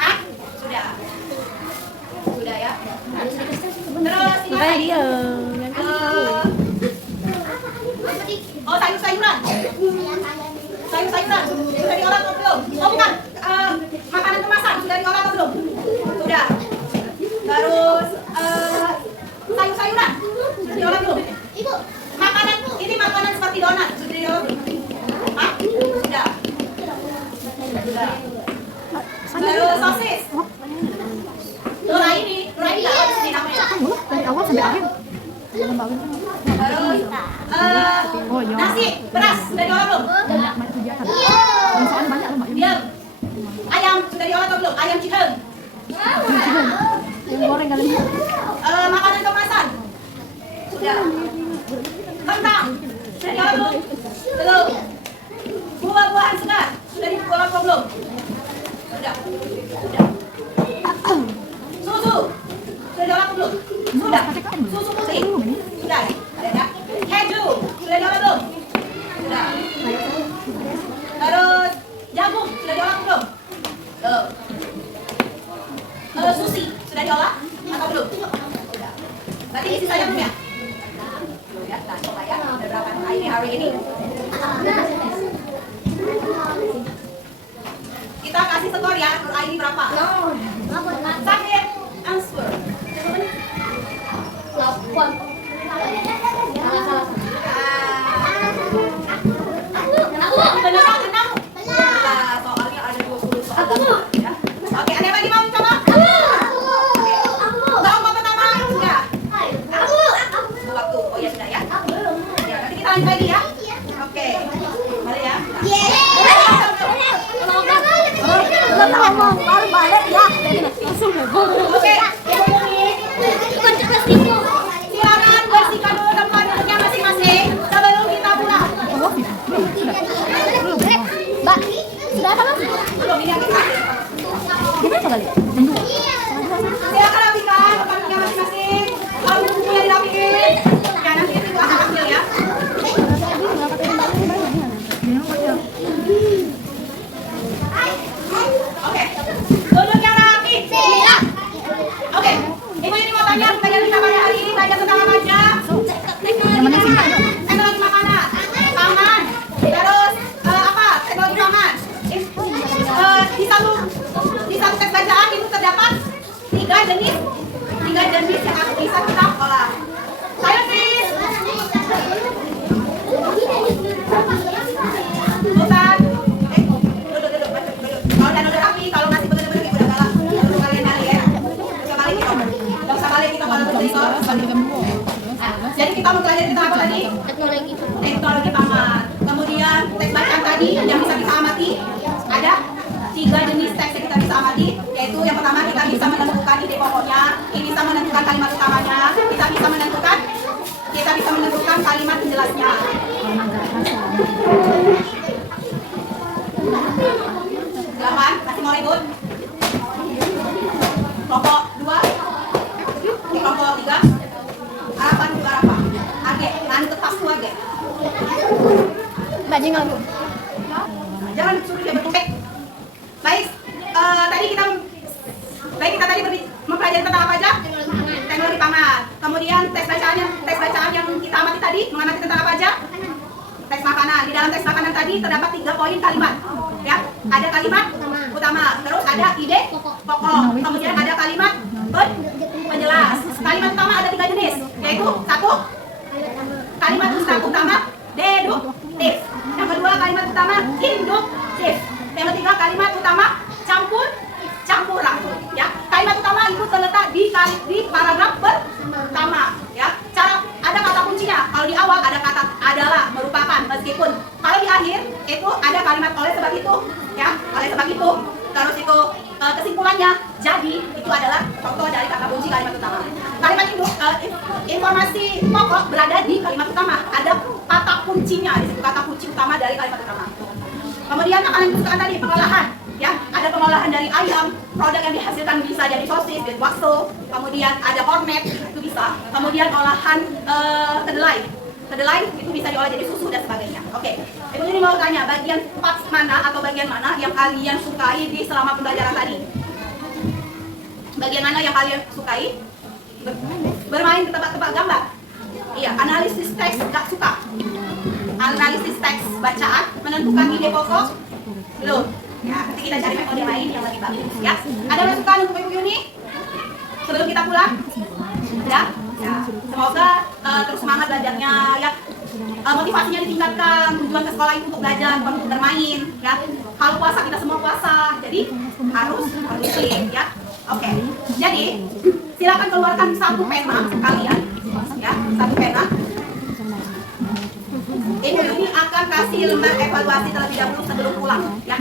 Hah? Sudah ya. Terus ini apa? dia Oh, sayur-sayuran. Sudah diolah atau belum? Oh, bukan. Makanan kemasan sudah diolah atau belum? Sudah. Terus sayur-sayuran sudah diolah belum? Makanan seperti donat sudah diolah belum? Hah? Sudah. Terus sosis. Nur ini nggak di namanya. dari awal sampai akhir Terus nasi, beras sudah diolah belum? dan soalnya banyak loh mbak Diam. Ayam sudah diolah atau belum? Ayam chicken. yang goreng kali ini Makanan kemasan sudah. Kentang sudah diolah belum? Belum. Buah-buahan segar sudah diolah atau belum? Sudah. Susu sudah diolah atau belum? Sudah. Susu putih sudah. Ada ya? Keju sudah diolah belum? Sudah. ini. Kita kasih skor ya, ini berapa? Sakit, answer. Beneran 6. Nah, soalnya ada 20 soal. Ya. Oke, ada yang lagi mau coba? Lomba pertama sudah. Waktu. Oh ya sudah ya. Ya, nanti kita lanjut lagi ya. Oke. Mari ya. Oke. Silakan bersihkan dulu tempat duduknya masing-masing sebelum kita pulang. Mbak, sudah apa belum? Belum, ini yang kita. Gimana kali? Silakan rapikan tempat duduknya masing-masing. Kalau bukunya dirapiin, ya nanti itu akan ambil ya. Oke, duduk yang rapi. Oke, Ibu ini mau tanya pelajaran kita pada hari ini belajar tentang apa aja? Teknologi makanan, pangan, terus apa? Teknologi pangan. Di satu teks bacaan itu terdapat tiga jenis yang bisa kita olah. Ayo sis. Bukan. Duduk. Kalau dan udah rapi, kalau masih bener-bener udah galak. Duduk kalian kali ya. Coba balik kita. Gak usah balik kita kalau bercerita. Jadi kita mempelajari tentang apa tadi? Teknologi pangan. Kemudian teks bacaan tadi yang bisa kita amati ada 3 jenis teks yang kita bisa amati, yaitu yang pertama kita bisa menentukan ide pokoknya, kita bisa menentukan kalimat utamanya, kita bisa menentukan kalimat penjelasnya. Delapan, masih mau ribut? Kelompok 2, di kelompok 3, harapan juga harapan. Age, nanti pas tuh age. Mbak jangan. Jangan suruh dia berpek. Baik, kita tadi mempelajari tentang apa aja? Teknologi pangan. Kemudian tes bacaan yang kita amati tadi mengamati tentang apa aja? Teks makanan. Di dalam teks makanan tadi terdapat 3 poin kalimat. Ya, ada kalimat utama, terus ada ide pokok, kemudian ada kalimat penjelas. Kalimat utama ada 3 jenis, yaitu 1 kalimat utama deduktif. Yang kedua kalimat utama induktif. Yang ketiga kalimat utama campuran. Ya, kalimat utama itu terletak di paragraf pertama. Ya, ada kata kuncinya. Kalau di awal ada kata adalah, merupakan, meskipun. Kalau di akhir itu ada kalimat oleh sebab itu. Ya, oleh sebab itu. Terus itu kesimpulannya. Jadi itu adalah contoh dari kata kunci kalimat utama. Kalimat itu informasi pokok berada di kalimat utama. Ada kata kuncinya di situ, kata kunci utama dari kalimat utama. Kemudian makanan kesukaan tadi, pengolahan. Ya, ada pengolahan dari ayam, produk yang dihasilkan bisa jadi sosis, dan bakso. Kemudian ada kornet, itu bisa. Kemudian olahan kedelai. Kedelai itu bisa diolah jadi susu dan sebagainya. Oke, Ibu ini mau tanya bagian parts mana atau bagian mana yang kalian sukai di selama pembelajaran tadi? Bagian mana yang kalian sukai? Bermain tebak-tebak gambar. Iya, analisis teks gak suka. Analisis teks bacaan, menentukan ide pokok, belum. Ya, nanti kita cari metode lain yang lebih bagus. Ya, ada masukan untuk Ibu Yuni sebelum kita pulang? Ya, semoga terus semangat belajarnya. Ya, motivasinya ditingkatkan. Tujuan ke sekolah itu untuk belajar, bukan untuk bermain. Ya, kalau puasa kita semua puasa, jadi harus produktif. Ya, oke. Jadi silakan keluarkan 1 pena kalian. Ya, 1 pena. Ibu ini akan kasih lembar evaluasi terlebih dahulu sebelum pulang. Ya,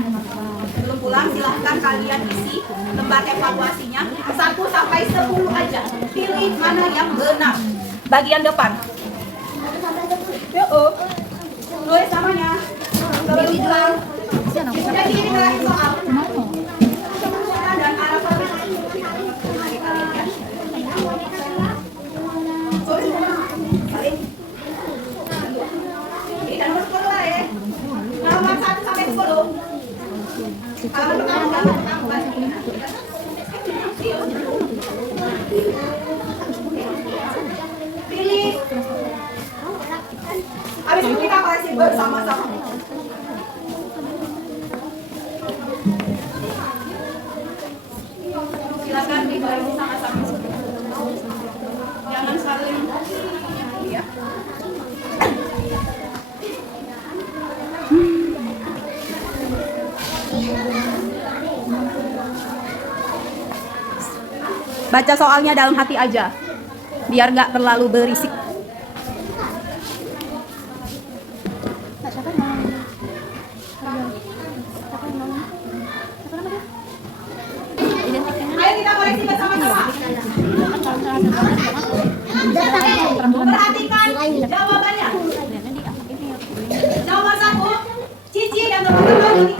sebelum pulang silahkan kalian isi lembar evaluasinya 1 sampai 10 aja. Pilih mana yang benar. Bagian depan. Tulis namanya. Sebelum pulang. Jadi ini terakhir soal. Dan harapan. Nomor 1 sampai 10. Halaman pertama. Pilih. Habis itu kita koreksi bersama-sama. Silakan dikoreksi sama-sama. Jangan saling ya. Baca soalnya dalam hati aja, biar nggak terlalu berisik. Ayo kita koreksi bersama-sama. Perhatikan jawabannya. Nomor 1, Cici dan teman-teman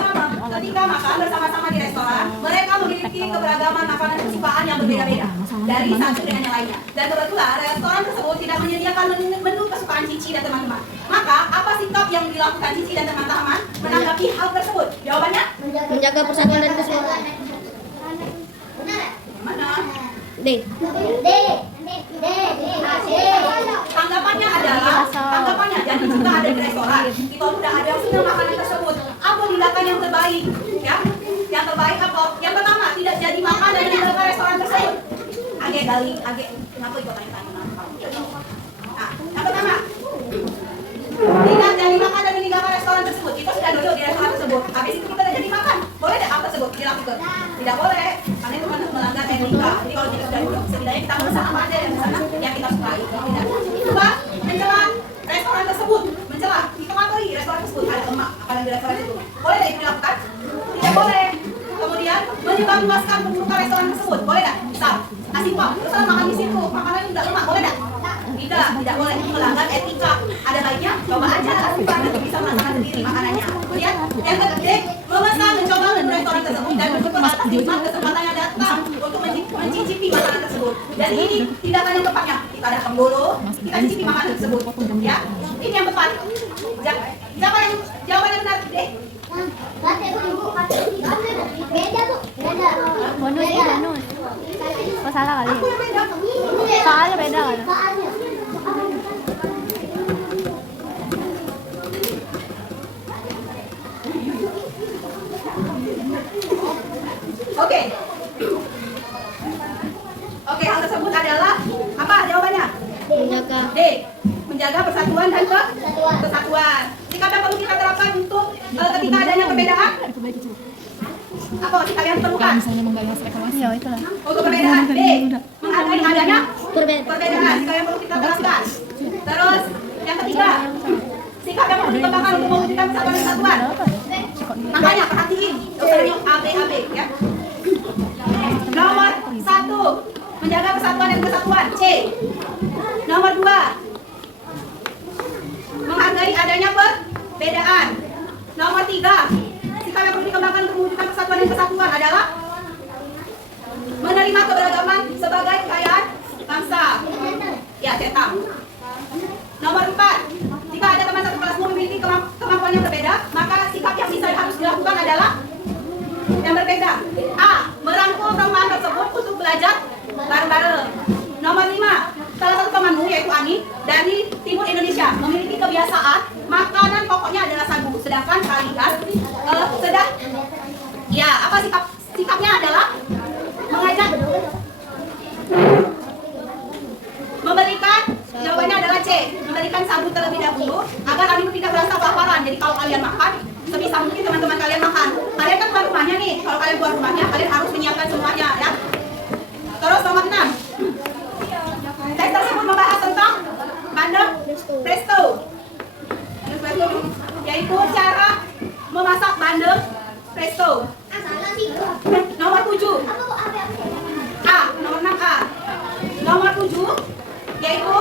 ketika makan bersama-sama di restoran, mereka memiliki keberagaman makanan kesukaan yang berbeda-beda dari satu dengan yang lainnya. Dan kebetulan restoran tersebut tidak menyediakan menu kesukaan Cici dan teman-teman. Maka apa sikap yang dilakukan Cici dan teman-teman menanggapi hal tersebut? Jawabannya? Menjaga persatuan dan kesatuan. Mana? D. Tanggapannya adalah, jadi jika ada di restoran, kita sudah ada yang sudah makanan tersebut, apa tindakan yang terbaik? Ya, yang terbaik apa? Yang pertama, tidak jadi makan dan meninggalkan restoran tersebut. Kenapa ikut tanya-tanya? Nah, yang pertama, tidak jadi makan dan meninggalkan restoran tersebut. Kita sudah duduk di restoran tersebut. Habis itu kita tidak jadi makan. Boleh tidak hal tersebut dilakukan? Tidak boleh, karena itu melanggar etika. Jadi kalau kita sudah duduk, setidaknya kita pesan apa aja yang di sana yang kita sukai. Tidak. Kedua, mencela restoran tersebut. Mencela, kita ngapain restoran tersebut ada lemak, apalagi di restoran itu. Boleh tidak itu dilakukan? Tidak boleh. Kemudian menyebarluaskan pembuka restoran tersebut. Boleh tidak? Misal, nasi pop, terus makan di situ, makanannya tidak lemak. Boleh tidak? Tidak boleh, itu melanggar etika. Ada baiknya coba aja lakukan untuk bisa melaksanakan sendiri makanannya. Kemudian yang ketiga, memesan mencoba menu restoran tersebut dan menunggu atas nikmat kesempatan yang datang untuk mencicipi makanan tersebut. Dan ini tindakan yang tepatnya. Kita datang dulu, kita cicipi makanan tersebut. Ya, ini yang tepat. Siapa yang jawabannya benar? Deh. Beda tuh. Bonus ya, bonus. Oh, salah kali. Aku yang beda. Soalnya beda kan? Oke, hal tersebut adalah apa jawabannya? Menjaga. D. Menjaga persatuan dan kesatuan. Sikap yang perlu kita terapkan untuk ketika adanya perbedaan. Apa sikap yang diperlukan? Iya, itulah. Untuk perbedaan. D. Menghargai adanya Perbedaan. sikap yang perlu kita terapkan. Terus yang ketiga, sikap yang perlu dikembangkan untuk mewujudkan persatuan dan kesatuan. Makanya perhatiin, dokternya AB ya. Nomor 1, menjaga persatuan dan kesatuan. C. Nomor 2, menghargai adanya perbedaan. Nomor 3, sikap yang perlu dikembangkan untuk mewujudkan persatuan dan kesatuan adalah menerima keberagaman sebagai kekayaan bangsa. Ya, saya tahu. Nomor 4, jika ada teman satu kelasmu memiliki kemampuan yang berbeda, maka sikap yang bisa harus dilakukan adalah yang berbeda. A. Merangkul teman tersebut untuk belajar bareng-bareng. Nomor 5, salah satu temanmu yaitu Ani dari timur Indonesia memiliki kebiasaan makanan pokoknya adalah sagu, sedangkan kalian sikapnya adalah mengajak memberikan, jawabannya adalah C, memberikan sagu terlebih dahulu agar Ani tidak merasa kelaparan. Jadi kalau kalian makan, sebisa mungkin teman-teman kalian makan. Kalian kan tuan rumahnya nih, kalau kalian tuan rumahnya, kalian harus menyiapkan semuanya ya. Terus nomor 6, tes tersebut membahas tentang bandeng presto, yaitu cara memasak bandeng presto. Nomor 7, A, nomor 6A. Nomor 7 yaitu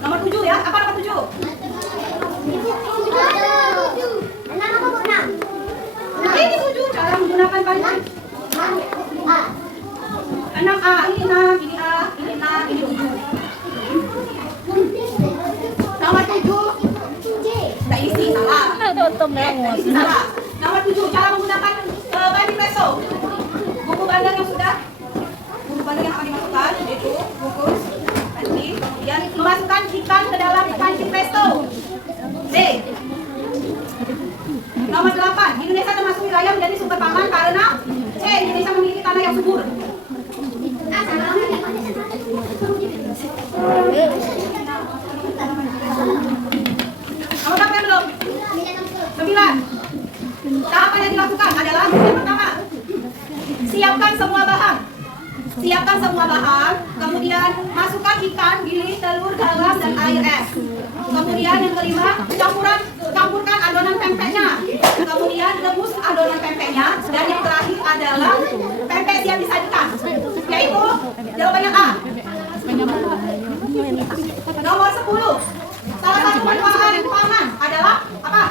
nomor 7 ya. Apa nomor 7? Ini 7 cara menggunakan bandeng. 6A, ini 6, ini A, ini 6, ini 7. Nomor 7 tak isi, salah. Isi salah. Nomor 7, cara menggunakan bandeng presto. Buku bandeng yang akan dimasukkan yaitu bungkus, bandeng. Kemudian subur. Kamu tahu belum? 9. Tahapan yang dilakukan adalah yang pertama, siapkan semua bahan. Siapkan semua bahan, kemudian masukkan ikan, bilis, telur, garam, dan air es. Kemudian yang kelima, campurkan adonan pempeknya. Kemudian rebus adonan pempeknya. Dan yang terakhir adalah pempek siap disajikan. Yaitu jawabannya A. Nomor 10. Salah satu perubahan adalah apa?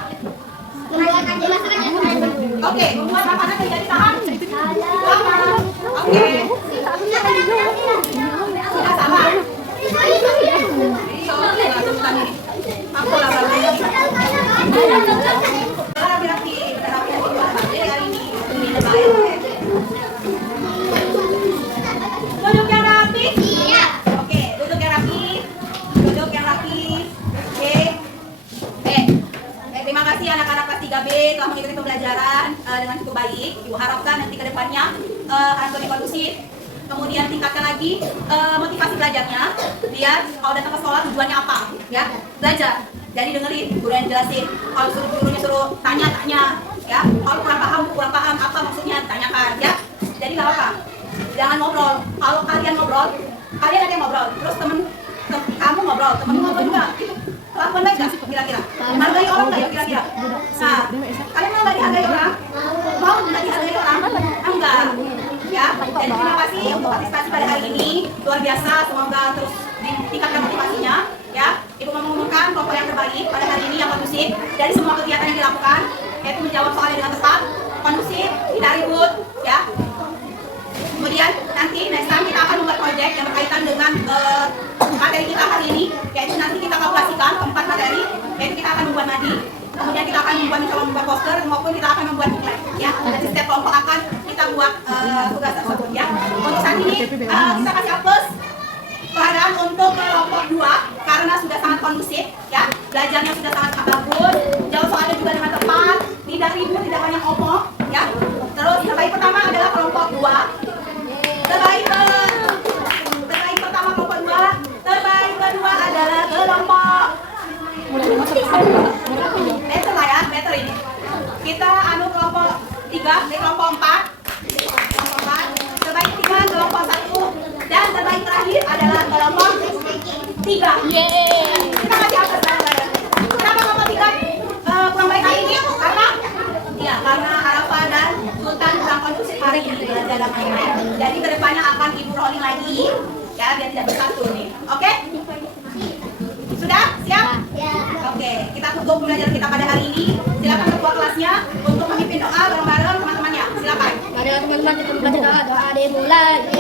Oke, membuat makanan menjadi tahan lama. Oke. Sudah sama. Aku lah rapi-rapi hari ini. Duduk yang rapi. Iya. Oke, duduk yang rapi. Duduk yang rapi. Oke. Terima kasih anak-anak kelas 3B telah mengikuti pembelajaran dengan cukup baik. Ibu harapkan nanti ke depannya akan lebih kondusif. Kemudian tingkatkan lagi motivasi belajarnya. Lihat kalau datang ke sekolah tujuannya apa, ya? Belajar. Jadi dengerin guru yang jelasin. Kalau gurunya suruh tanya-tanya, ya. Kalau kurang paham apa maksudnya tanyakan, ya. Jadi nggak apa-apa. Jangan ngobrol. Kalau kalian ngobrol, kalian ada yang ngobrol. Terus kamu ngobrol, temen ngobrol juga. Itu kelakuan baik nggak kira-kira? Menghargai orang nggak ya kira-kira? Nah, kalian mau nggak dihargai orang? Mau nggak dihargai orang? Enggak. Ya, dan terima kasih untuk partisipasi pada hari ini. Luar biasa, semoga terus ditingkatkan motivasinya. Ya, Ibu mengumumkan kelompok yang terbaik pada hari ini yang kondusif dari semua kegiatan yang dilakukan, yaitu menjawab soalnya dengan tepat, kondusif, tidak ribut, ya. Kemudian nanti next time kita akan membuat proyek yang berkaitan dengan materi kita hari ini, yaitu nanti kita kalkulasikan 4 materi, yaitu kita akan membuat nadi, kemudian kita akan mencoba membuat poster maupun kita akan membuat booklet, ya. Jadi setiap kelompok akan kita buat tugas tersebut, ya. Untuk saat ini kita kasih plus keadaan untuk kelompok 2 karena sudah sangat kondusif, ya. Belajarnya sudah sangat bagus, jawab soalnya juga dengan tepat, tidak ribut, tidak banyak omong, ya. Terus terbaik pertama adalah kelompok 2. Terbaik pertama kelompok 2, terbaik kedua adalah kelompok better lah ya, better ini. Kita kelompok 3, kelompok 4. Terbaik 3 kelompok 1 dan terbaik terakhir adalah kelompok 3. Kita kasih apa sekarang? Kenapa kelompok 3 kurang baik hari ini? Karena Arafah dan Sultan kurang kondusif hari ini belajar dan lain-lain. Jadi kedepannya akan Ibu rolling lagi, ya, biar tidak bersatu nih. Oke? Sudah? Siap? Oke, kita tutup pembelajaran kita pada hari ini. Silakan ketua kelasnya untuk memimpin doa bareng-bareng teman-temannya. Silakan. Mari teman-teman kita membaca doa dimulai.